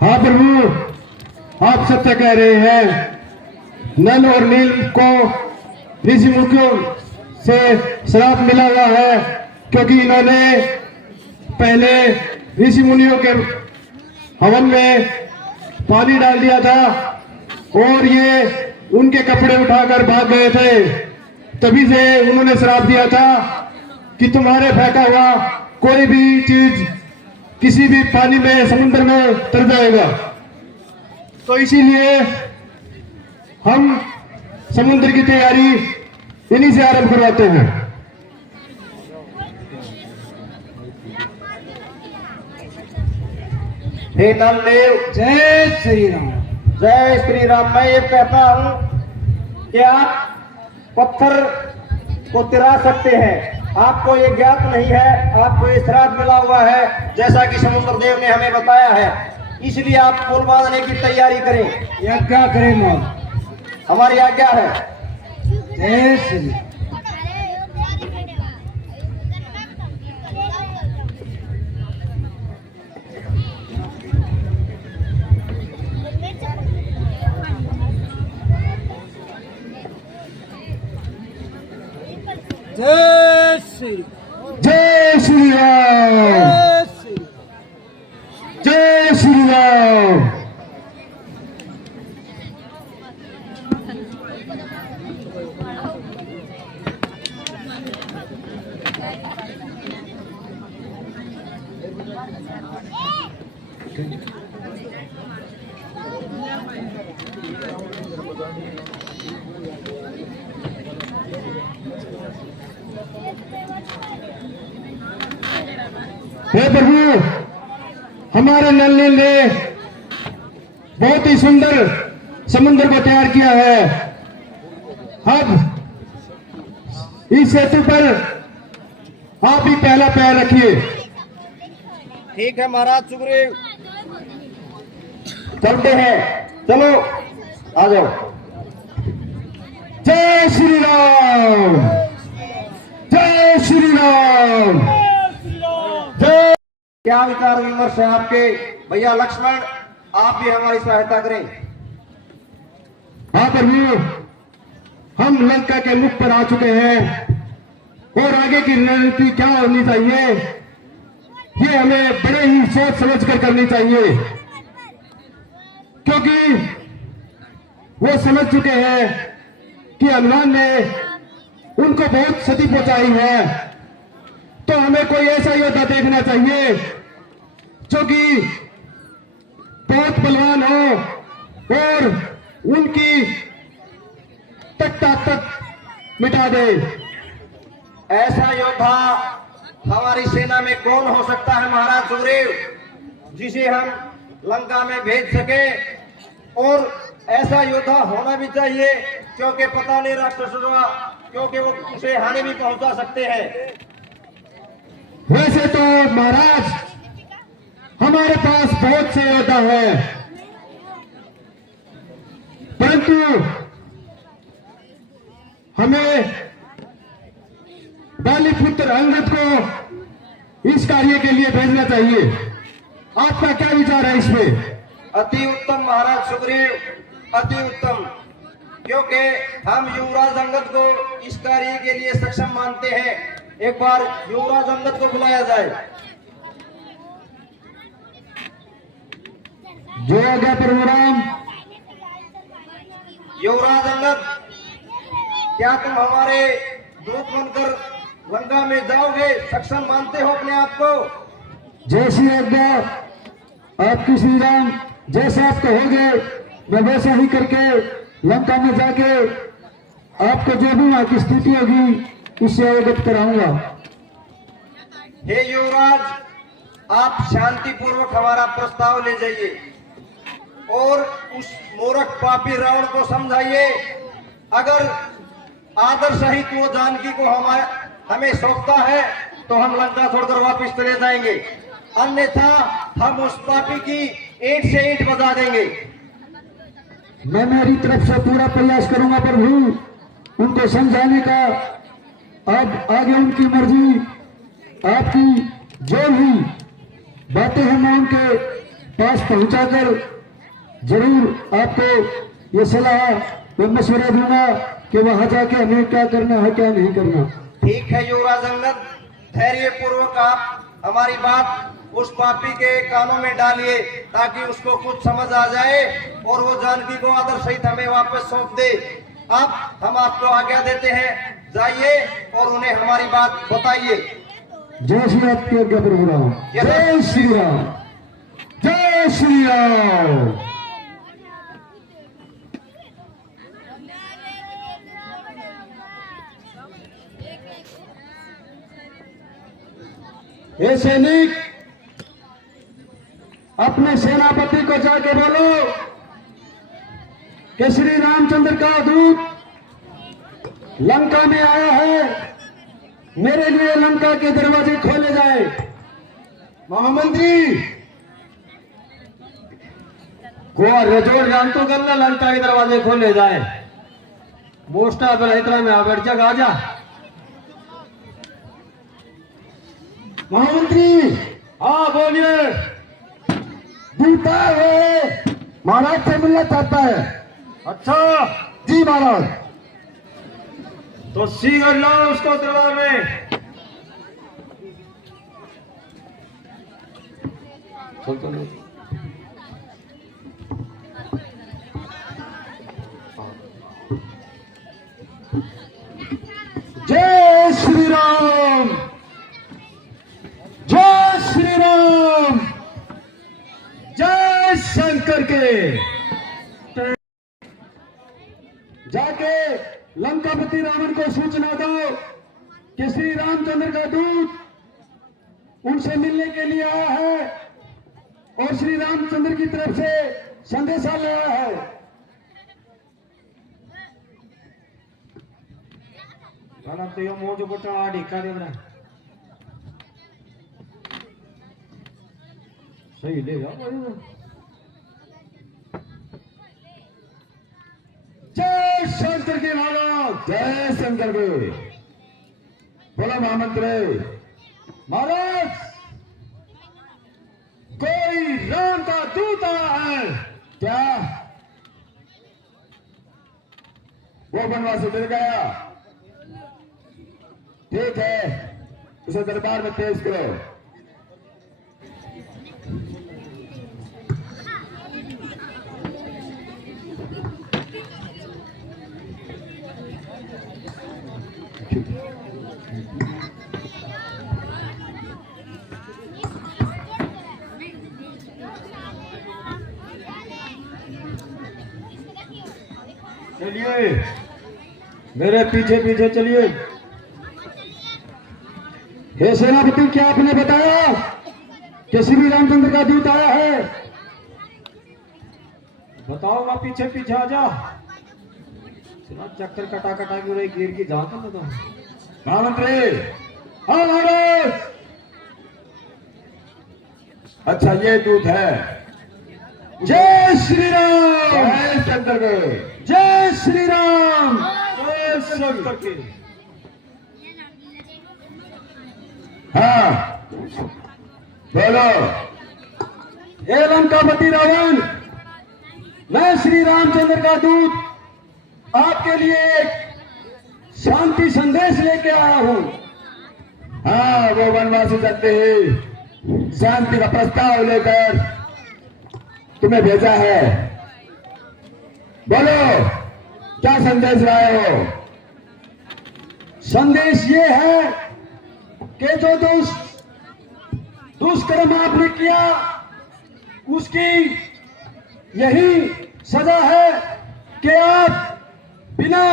हाँ प्रभु, आप सत्य कह रहे हैं। नल और नील को ऋषि मुनियों से श्राप मिला हुआ है, क्योंकि इन्होंने पहले ऋषि मुनियों के हवन में पानी डाल दिया था और ये उनके कपड़े उठाकर भाग गए थे। तभी से उन्होंने श्राप दिया था कि तुम्हारे फेंका हुआ कोई भी चीज किसी भी पानी में, समुद्र में तर जाएगा। तो इसीलिए हम समुद्र की तैयारी इन्हीं से आरंभ करवाते हैं। हे नलदेव, जय श्री राम। जय श्री राम। मैं ये कहता हूं कि आप पत्थर को तिरा सकते हैं। आपको ये ज्ञात नहीं है, आपको ये श्राप मिला हुआ है, जैसा कि समुद्र देव ने हमें बताया है। इसलिए आप पुल बांधने की तैयारी करें। यज्ञ करें मौत। हमारी आज्ञा है। जय श्री। जय श्री। जय श्री राम। जय श्री राम। हे प्रभु, हमारे नल नील ने बहुत ही सुंदर समुद्र को तैयार किया है। अब इस सेतु पर आप ही पहला पैर रखिए। ठीक है महाराज सुग्रीव, चलते हैं। चलो आ जाओ। जय श्री राम। जय श्री राम। जय। क्या विचार विमर्श है आपके भैया लक्ष्मण? आप भी हमारी सहायता करें। हाँ प्रभु, हम लंका के मुख पर आ चुके हैं और आगे की रणनीति क्या होनी चाहिए ये हमें बड़े ही सोच समझ कर करनी चाहिए, क्योंकि वो समझ चुके हैं कि हनुमान ने उनको बहुत क्षति पहुंचाई है। तो हमें कोई ऐसा योद्धा देखना चाहिए जो कि बहुत बलवान हो और उनकी तख्ता तक मिटा दे। ऐसा योद्धा हमारी सेना में कौन हो सकता है महाराज सुग्रीव, जिसे हम लंका में भेज सके? और ऐसा योद्धा होना भी चाहिए, क्योंकि पता नहीं राक्षसों का, क्योंकि वो उसे हानि भी पहुंचा सकते हैं। वैसे तो महाराज हमारे पास बहुत से योद्धा है, परंतु हमें बालीपुत्र अंगद को इस कार्य के लिए भेजना चाहिए। आपका क्या विचार है इसमें? अति उत्तम महाराज सुग्रीव, अति उत्तम, क्योंकि हम युवराज अंगद को इस कार्य के लिए सक्षम मानते हैं। एक बार युवराज अंगद को बुलाया जाए। जो आज्ञा प्रभु राम। युवराज अंगद, क्या तुम हमारे दूत बनकर लंका में जाओगे? सक्षम मानते हो अपने आप को? जैसी आज्ञा आपकी श्री राम, जैसे आप कहोगे मैं वैसा ही करके लंका में जाके आपको जो भी वहां की स्थिति होगी उससे अवगत कराऊंगा। हे युवराज, आप शांति पूर्वक हमारा प्रस्ताव ले जाइए और उस मूर्ख पापी रावण को समझाइए, अगर आदर सहित वो जानकी को हमें सौंपता है तो हम लंका छोड़कर वापस चले जाएंगे, अन्यथा हम उस पापी की ईंट से ईंट बजा देंगे। मैं मेरी तरफ से पूरा प्रयास करूंगा प्रभु, उनको समझाने का। अब आगे उनकी मर्जी, आपकी जो भी बातें हैं मैं उनके पास पहुंचाकर जरूर आपको ये सलाह व मशवरा दूंगा कि वहां जाके हमें क्या करना है क्या नहीं करना। ठीक है युवराज अंगद, धैर्य पूर्वक आप हमारी बात उस पापी के कानों में डालिए ताकि उसको कुछ समझ आ जाए और वो जानकी को आदर सहित हमें वापस सौंप दे। अब हम आपको आज्ञा देते हैं, जाइए और उन्हें हमारी बात बताइए। जय श्री राम की आज्ञा प्रभु राम। जय श्री राम, जय श्री राम। हे सैनिक, अपने सेनापति को जाके बोलो कि श्री रामचंद्र का दूत लंका में आया है, मेरे लिए लंका के दरवाजे खोले जाए। महामंत्री को रजोड़ जान तो करना, लंका के दरवाजे खोले जाए। मोस्टा पर इतना में आवर जग आ जा। महामंत्री, हाँ बोलिए। दूता है, महाराज से मिलना चाहता है। अच्छा जी महाराज। तो शीघ्र लाओ उसको दरबार में। जय श्री राम, जय श्री राम, जय शंकर के। जाके लंकापति रावण को सूचना दो कि श्री रामचंद्र का दूत उनसे मिलने के लिए आया है और श्री रामचंद्र की तरफ से संदेशा लाया है। तो ये मोजो बच्चा ढीका दे बना सही ले जाओ। जय शंकर के महाराज, जय शंकर के। बोला महामंत्री। महाराज कोई राम का दूत आया है। क्या वो बनवासी मिल गया? ठीक है, उसे दरबार में पेश करो। चलिए मेरे पीछे पीछे चलिए। हे सेनापति, क्या आपने बताया कि श्री रामचंद्र का दूत आया है? बताओ, पीछे पीछे आ जा। चक्कर कटा कटा के उन्हें गिर की जाता बताओ। महामंत्री, हाँ महाराज। अच्छा, ये दूत है। जय श्री राम, जय शंकर के, जय श्री राम। जय शंकर के। हाँ बोलो। हे लंकापति रावण, मैं श्री रामचंद्र का दूत आपके लिए एक शांति संदेश लेके आया हूं। हाँ, वो वनवासी चलते ही शांति का प्रस्ताव लेकर तुम्हें भेजा है। बोलो, क्या संदेश लाए हो? संदेश ये है कि जो दुष्कर्म आपने किया उसकी यही सजा है कि आप बिना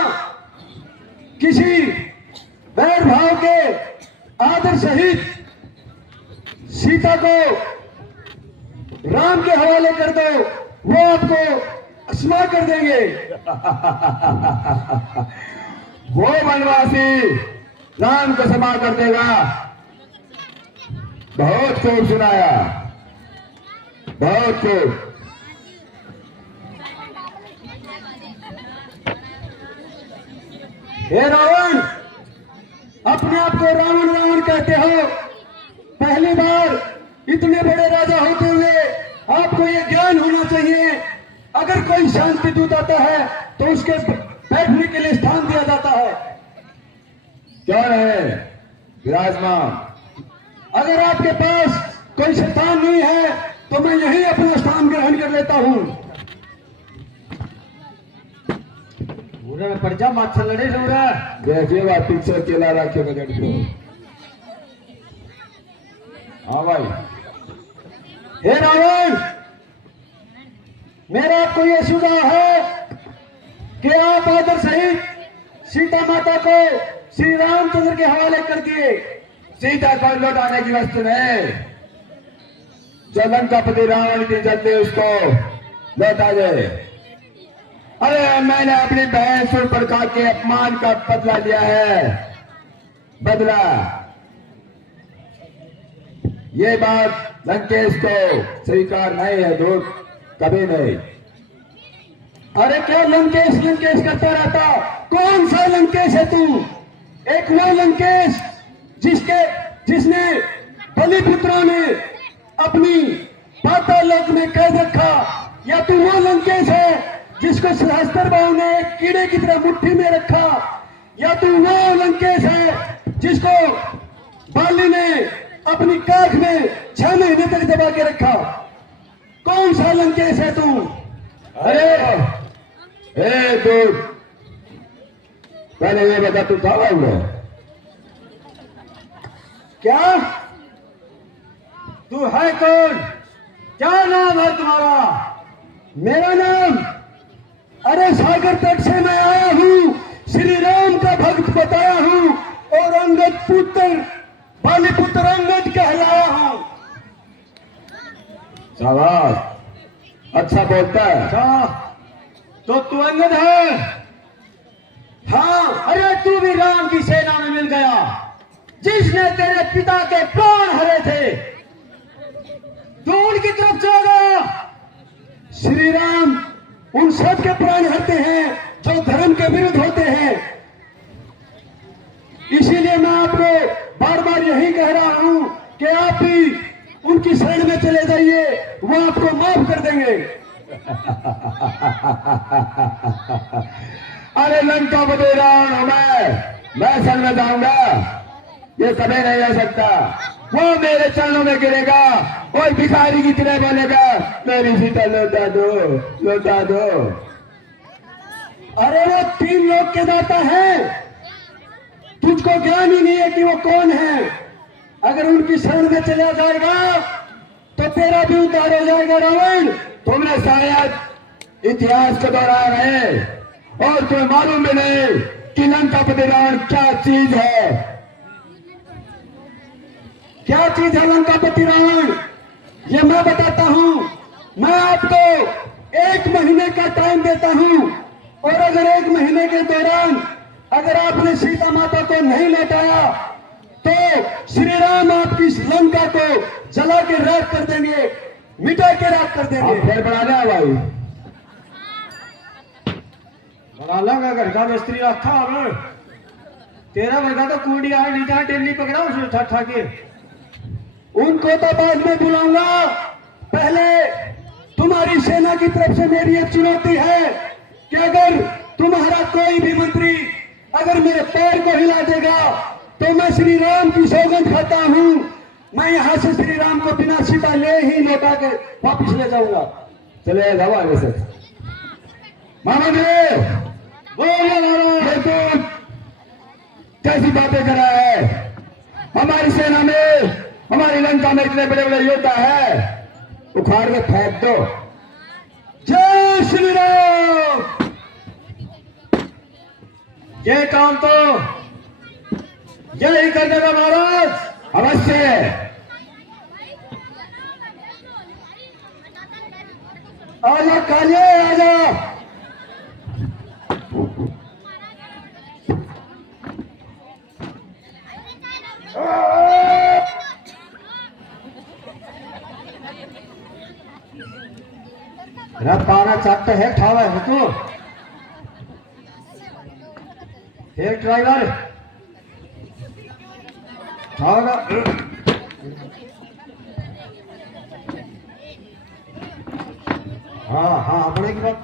किसी वैर भाव के आदर सहित सीता को राम के हवाले कर दो, वो आपको क्षमा कर देंगे। वो वनवासी राम को क्षमा कर देगा। बहुत खूब सुनाया, बहुत खूब। हे रावण, अपने आप को रावण रावण कहते हो। पहली बार इतने बड़े राजा होते हुए आपको ये ज्ञान होना चाहिए, अगर कोई शांति दूत आता है तो उसके बैठने के लिए स्थान दिया जाता है। क्या है विराजमान? अगर आपके पास कोई स्थान नहीं है तो मैं यही अपना स्थान ग्रहण कर लेता हूं। पूरे में पड़ जा, माथा लड़े हो रहा है। देखिएगा पीछे केला रखे गजट को। हाँ भाई। हे रावण, मेरा आपको यह सुझाव है कि आप आदर सहित सीता माता को श्री रामचंद्र के हवाले कर दिए। सीता को लौटाने की वस्तु नहीं, जो लंकापति रावण की जल्दी उसको लौटा दे। अरे मैंने अपनी बहन सुर प्रकार के अपमान का बदला लिया है, बदला। ये बात लंकेश को स्वीकार नहीं है दूत, कभी नहीं। अरे क्या लंकेश लंकेश करता रहता? कौन सा लंकेश है तू? एक वो लंकेश जिसने बलिपुत्रों ने अपनी पातालोक में कैद रखा, या तू वो लंकेश है जिसको सहस्त्रबाहु ने एक कीड़े की तरह मुट्ठी में रखा, या तू वो लंकेश है जिसको बाली ने अपनी काख में 6 महीने तक दबा के रखा? कौन सा लंकेश है तू? अरे दूत, पहले ये बता तू कहाँ हुआ? क्या तू है कौन? क्या नाम है तुम्हारा? मेरा नाम? अरे सागर तट से मैं आया हूँ, श्री राम का भक्त बताया हूँ और अंगद पुत्र बालीपुत्र अंगद कहलाया हूँ। शाबाश, अच्छा बोलता है। अच्छा, तो तू अंगद है? हाँ, अरे तू भी राम की सेना में मिल गया, जिसने तेरे पिता के प्राण हरे थे। तू उनकी तरफ चला गया। श्री राम उन सब के प्राण हरते हैं जो धर्म के विरुद्ध होते हैं। इसीलिए मैं आपको बार बार यही कह रहा हूं कि आप भी उनके उनकी शरण में चले जाइए, वो आपको माफ कर देंगे। अरे लंकापति रावण हूं मैं शरण में जाऊंगा, ये कभी नहीं हो सकता। वो मेरे चरणों में गिरेगा और भिखारी की तरह बोलेगा, मेरी सीता लौटा दो, लौटा दो। अरे वो 3 लोग के दाता है, तुझको ज्ञान ही नहीं है कि वो कौन है। अगर उनकी शरण में चला जाएगा तो तेरा भी उद्धार हो जाएगा। रावण, तुमने शायद इतिहास को दोहराया है और तुम्हें मालूम भी नहीं कि लंकापति रावण क्या चीज है। क्या चीज है लंकापति रावण, ये मैं बताता हूं। मैं आपको 1 महीने का टाइम देता हूं, और अगर 1 महीने के दौरान अगर आपने सीता माता को नहीं लौटाया तो श्री राम आपकी इस लंका को जला के राख कर देंगे, मिटा के राख कर देंगे। फिर बना लिया भाई, बड़ा लगा घर का मिस्त्री रखा हमें, तेरा वर्गा तो कूड़ी आ नीचा डेली पकड़ा उसने ठा ठा के। उनको तो बाद में बुलाऊंगा, पहले तुम्हारी सेना की तरफ से मेरी एक चुनौती है कि अगर तुम्हारा कोई भी मंत्री अगर मेरे पैर को हिला देगा तो मैं श्री राम की सौगंध खाता हूं, मैं यहां से श्री राम को बिना सीता ले ही लौटा के वापिस ले जाऊंगा। चले जाओ आगे से। महामंत्री बोलो, तू कैसी बातें कर रहा है? हमारी सेना में, हमारी लंका में इतने बड़े बड़े योद्धा है, उखाड़ के फेंक दो। जय श्री राम। ये काम तो यही कर देगा महाराज। अवश्य। आजा कालिया, आजा। पाना चाटते है ठावा है तू एक ड्राइवर ठावा। हाँ हाँ अपने की बात।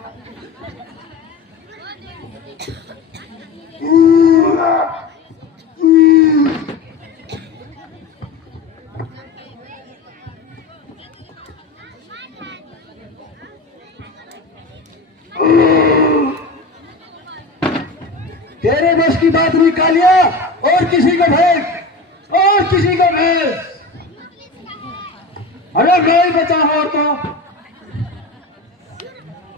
तेरे बस की बात निकालिया, और किसी को भेज, और किसी को भेज। अरे मैं ही बचा हूं, और तो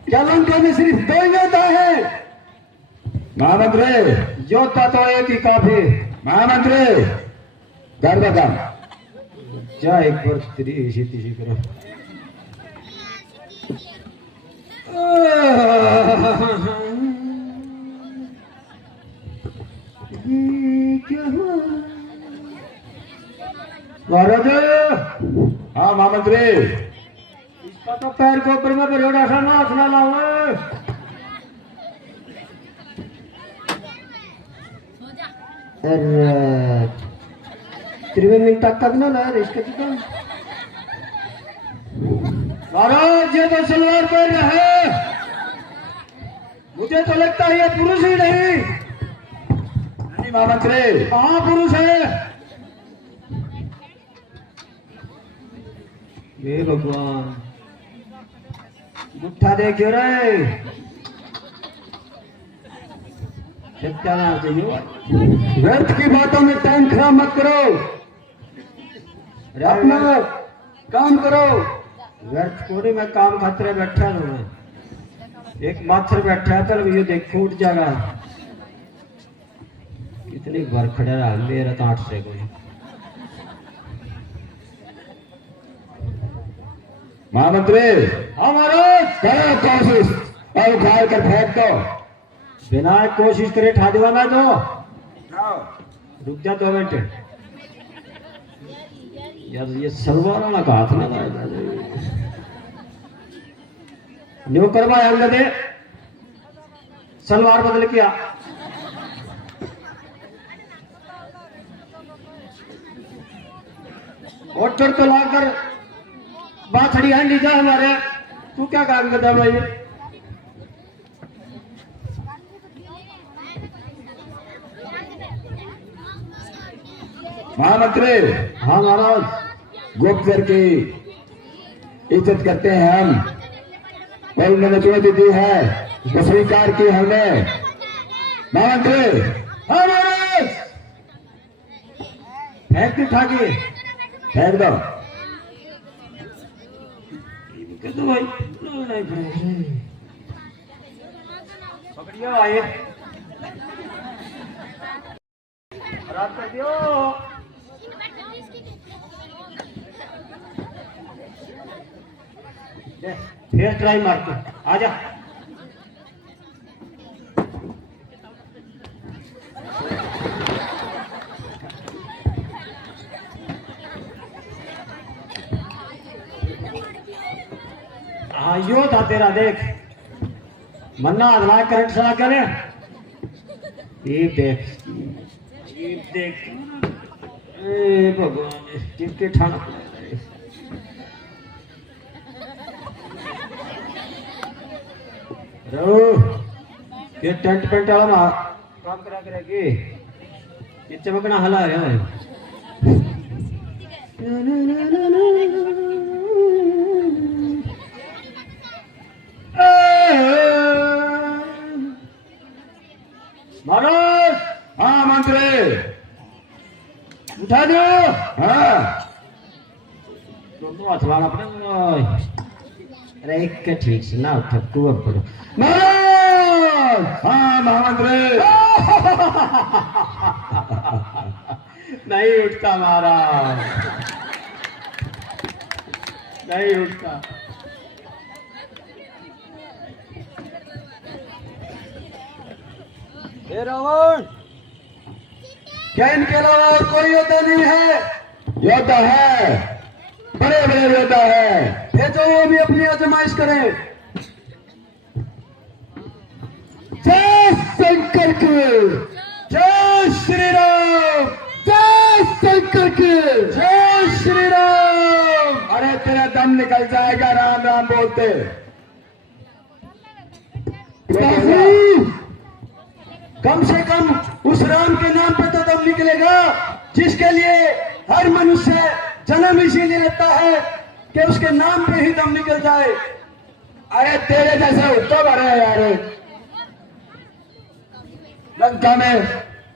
क्या लंका में सिर्फ 2 योद्धा है? महामंत्री, योद्धा तो एक ही काफी। महामंत्री घर बता। जा एक बार तेरी सीधी करो। महाराज, हाँ महामंत्री, इसका तो पैर के ऊपर में बड़ा सा नाच ना लाओ। त्रिवेणी तक ना ला इसके तो महाराज ये तो सलवार पहन रहा है, मुझे तो लगता है ये पुरुष ही नहीं। महामंत्री कहाँ पुरुष है? हे भगवान, मुट्ठा देखियो रे, सत्यानाश चाहिए। व्यर्थ की बातों में टाइम खराब मत करो, अपना काम करो। व्यर्थ को नहीं, मैं काम खातिर बैठा हूँ। मैं एक माथर बैठा है, तो ये देखो उठ जाएगा। कितनी बार खड़ा रहा मेरा तो 8 से कोई। महामंत्री, हमारा करो कोशिश और उखाड़ कर फेंक दो। बिना कोशिश करे ठा देगा मैं तो। रुक जा 2 मिनट यार, ये सलवार वाला का हाथ ना न्यू करवाया अंगद, सलवार बदल किया। ऑर्डर तो लाकर बाछड़ी हांडी जा हमारे, तू क्या काम करता है भाई? महामंत्री, हाँ महाराज। गुप्तचर की इज्जत करते हैं हम, और उन्होंने चुनौती दी है वो स्वीकार की हमने। महामंत्री, हाँ महाराज। फेंक दी उठा के, फेंक दो। तो भाई पकड़ियो आइए, खराब कर दियो। फिर ट्राई मार के आजा। हाँ यो था तेरा, देख मन्ना अदला करंट सला करे, ये देख ये देख। ए भगवान, किसके ठाना रो ये टेंट पेंट वाला काम करा करेगी, ये चमकना हला है। महाराज, हाँ मंत्री, उठा दो। हाँ दोनों हाथ वाला अपने। अरे एक के ठीक से ना उठा, कुआ पड़ो। महाराज, हाँ महामंत्री। नहीं उठता महाराज, नहीं उठता। रावण, क्या इनके अलावा और कोई योद्धा नहीं है? योद्धा है, बड़े बड़े योद्धा है। भेजो वो भी अपनी आजमाइश करें। जय शंकर की, जय श्री राम, जय शंकर की। जय श्री राम। अरे तेरा दम निकल जाएगा राम राम बोलते। पिताजी, कम से कम उस राम के नाम पे तो दम निकलेगा जिसके लिए हर मनुष्य जन्म इसीलिए लेता है कि उसके नाम पे ही दम निकल जाए। अरे तेरे जैसे उत्तम अरे यार, लंका में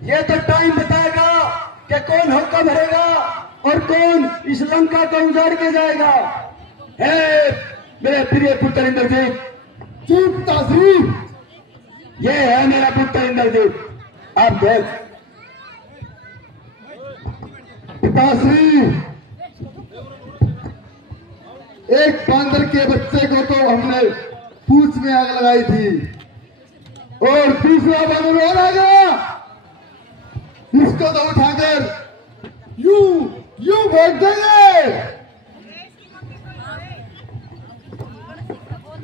ये तो टाइम बताएगा कि कौन होकर भरेगा और कौन इस लंका को उजाड़ के जाएगा। हे मेरे प्रिय पुत्र इंद्रजीत, जी पिताजी। ये है मेरा पुत्र इंद्रजीत। आप देख पिताश्री, एक बांदर के बच्चे को तो हमने पूंछ में आग लगाई थी, और दूसरा बांदर और आ गया, इसको तो उठाकर यूं फेंक देंगे।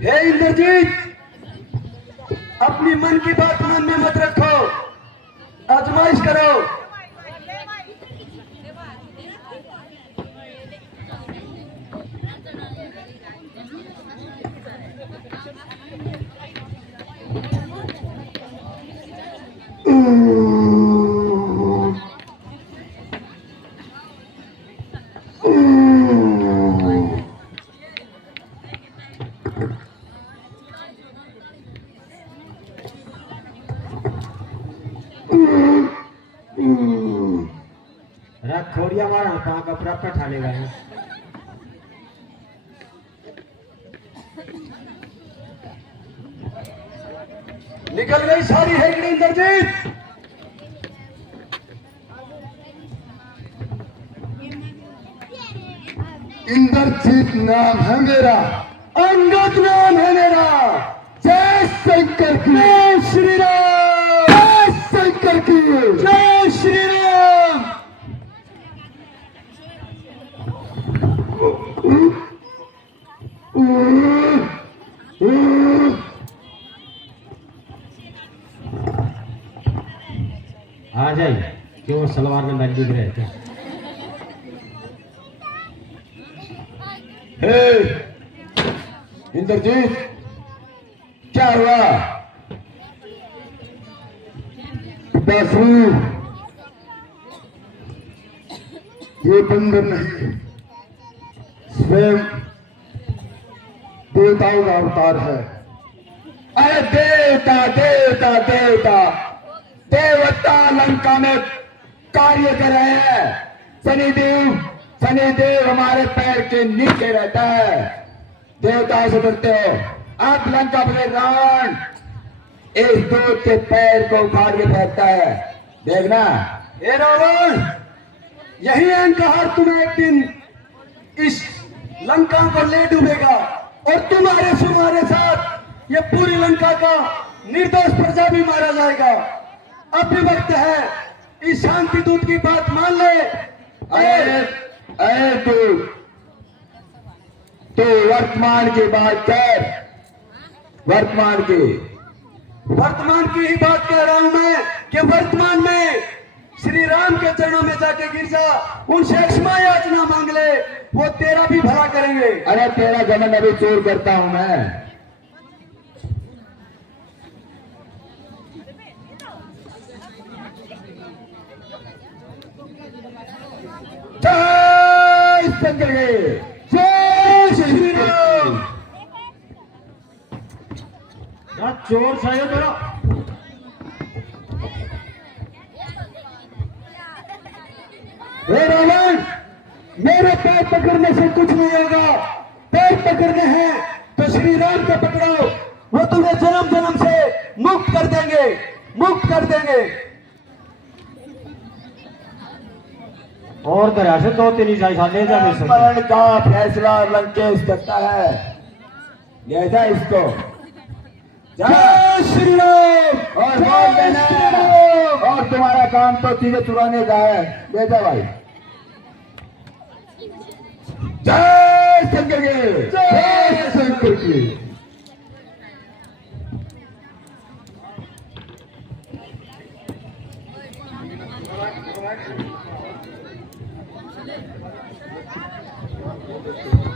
हे इंद्रजीत, अपनी मन की बात मन में मत रखो, आजमाइश करो। रख खोड़िया मारा कहाँ कपड़ा पे ठाने गए। निकल गई सारी हेगड़ी इंद्रजीत। इंद्रजीत नाम है मेरा, अंगद नाम है मेरा। जय शंकर की, जय श्री राम, जय शंकर की। जय श्री राम। आ जाइए, क्यों सलवार में बैठ दिख रहे थे? हे इंद्रजीत, क्या हुआ? पिताश्री, ये बंदर नहीं, स्वयं देवताओं का अवतार है। अरे देवता देवता देवता देवता लंका में कार्य कर रहे हैं। शनिदेव हमारे पैर के नीचे रहता है। देवताओं से डरते हो? अब लंकापति रावण इस दूत के पैर को उखाड़ के फेंकता है, देखना। ए रावण, यही अहंकार तुम्हें एक दिन इस लंका को ले डूबेगा और तुम्हारे साथ ये पूरी लंका का निर्दोष प्रजा भी मारा जाएगा। अब भी वक्त है, इस शांति दूत की बात मान ले। अरे तू वर्तमान की बात कर, वर्तमान की ही बात कह रहा हूं मैं कि वर्तमान में श्री राम के चरणों में जाके गिर जा, उनसे क्षमा याचना मांग ले, वो तेरा भी भला करेंगे। अरे तेरा घमंड अभी चोर करता हूं मैं। जय शंकर के, जय श्री राम। चोर सायो तेरा। हे रावण, मेरे पैर पकड़ने से कुछ नहीं होगा। पैर पकड़ने हैं तो श्री राम को पकड़ो, वो तुम्हें जन्म जन्म से मुक्त कर देंगे, मुक्त कर देंगे। और तरह से 2-3 साल ले जा मरण का फैसला लंकेश करता है, ले जा इसको। जय श्री राम। और बोल देना, और तुम्हारा काम तो चीजें चुराने का है, ले जा भाई। जय शंकर के, जय शंकर की। Thank you.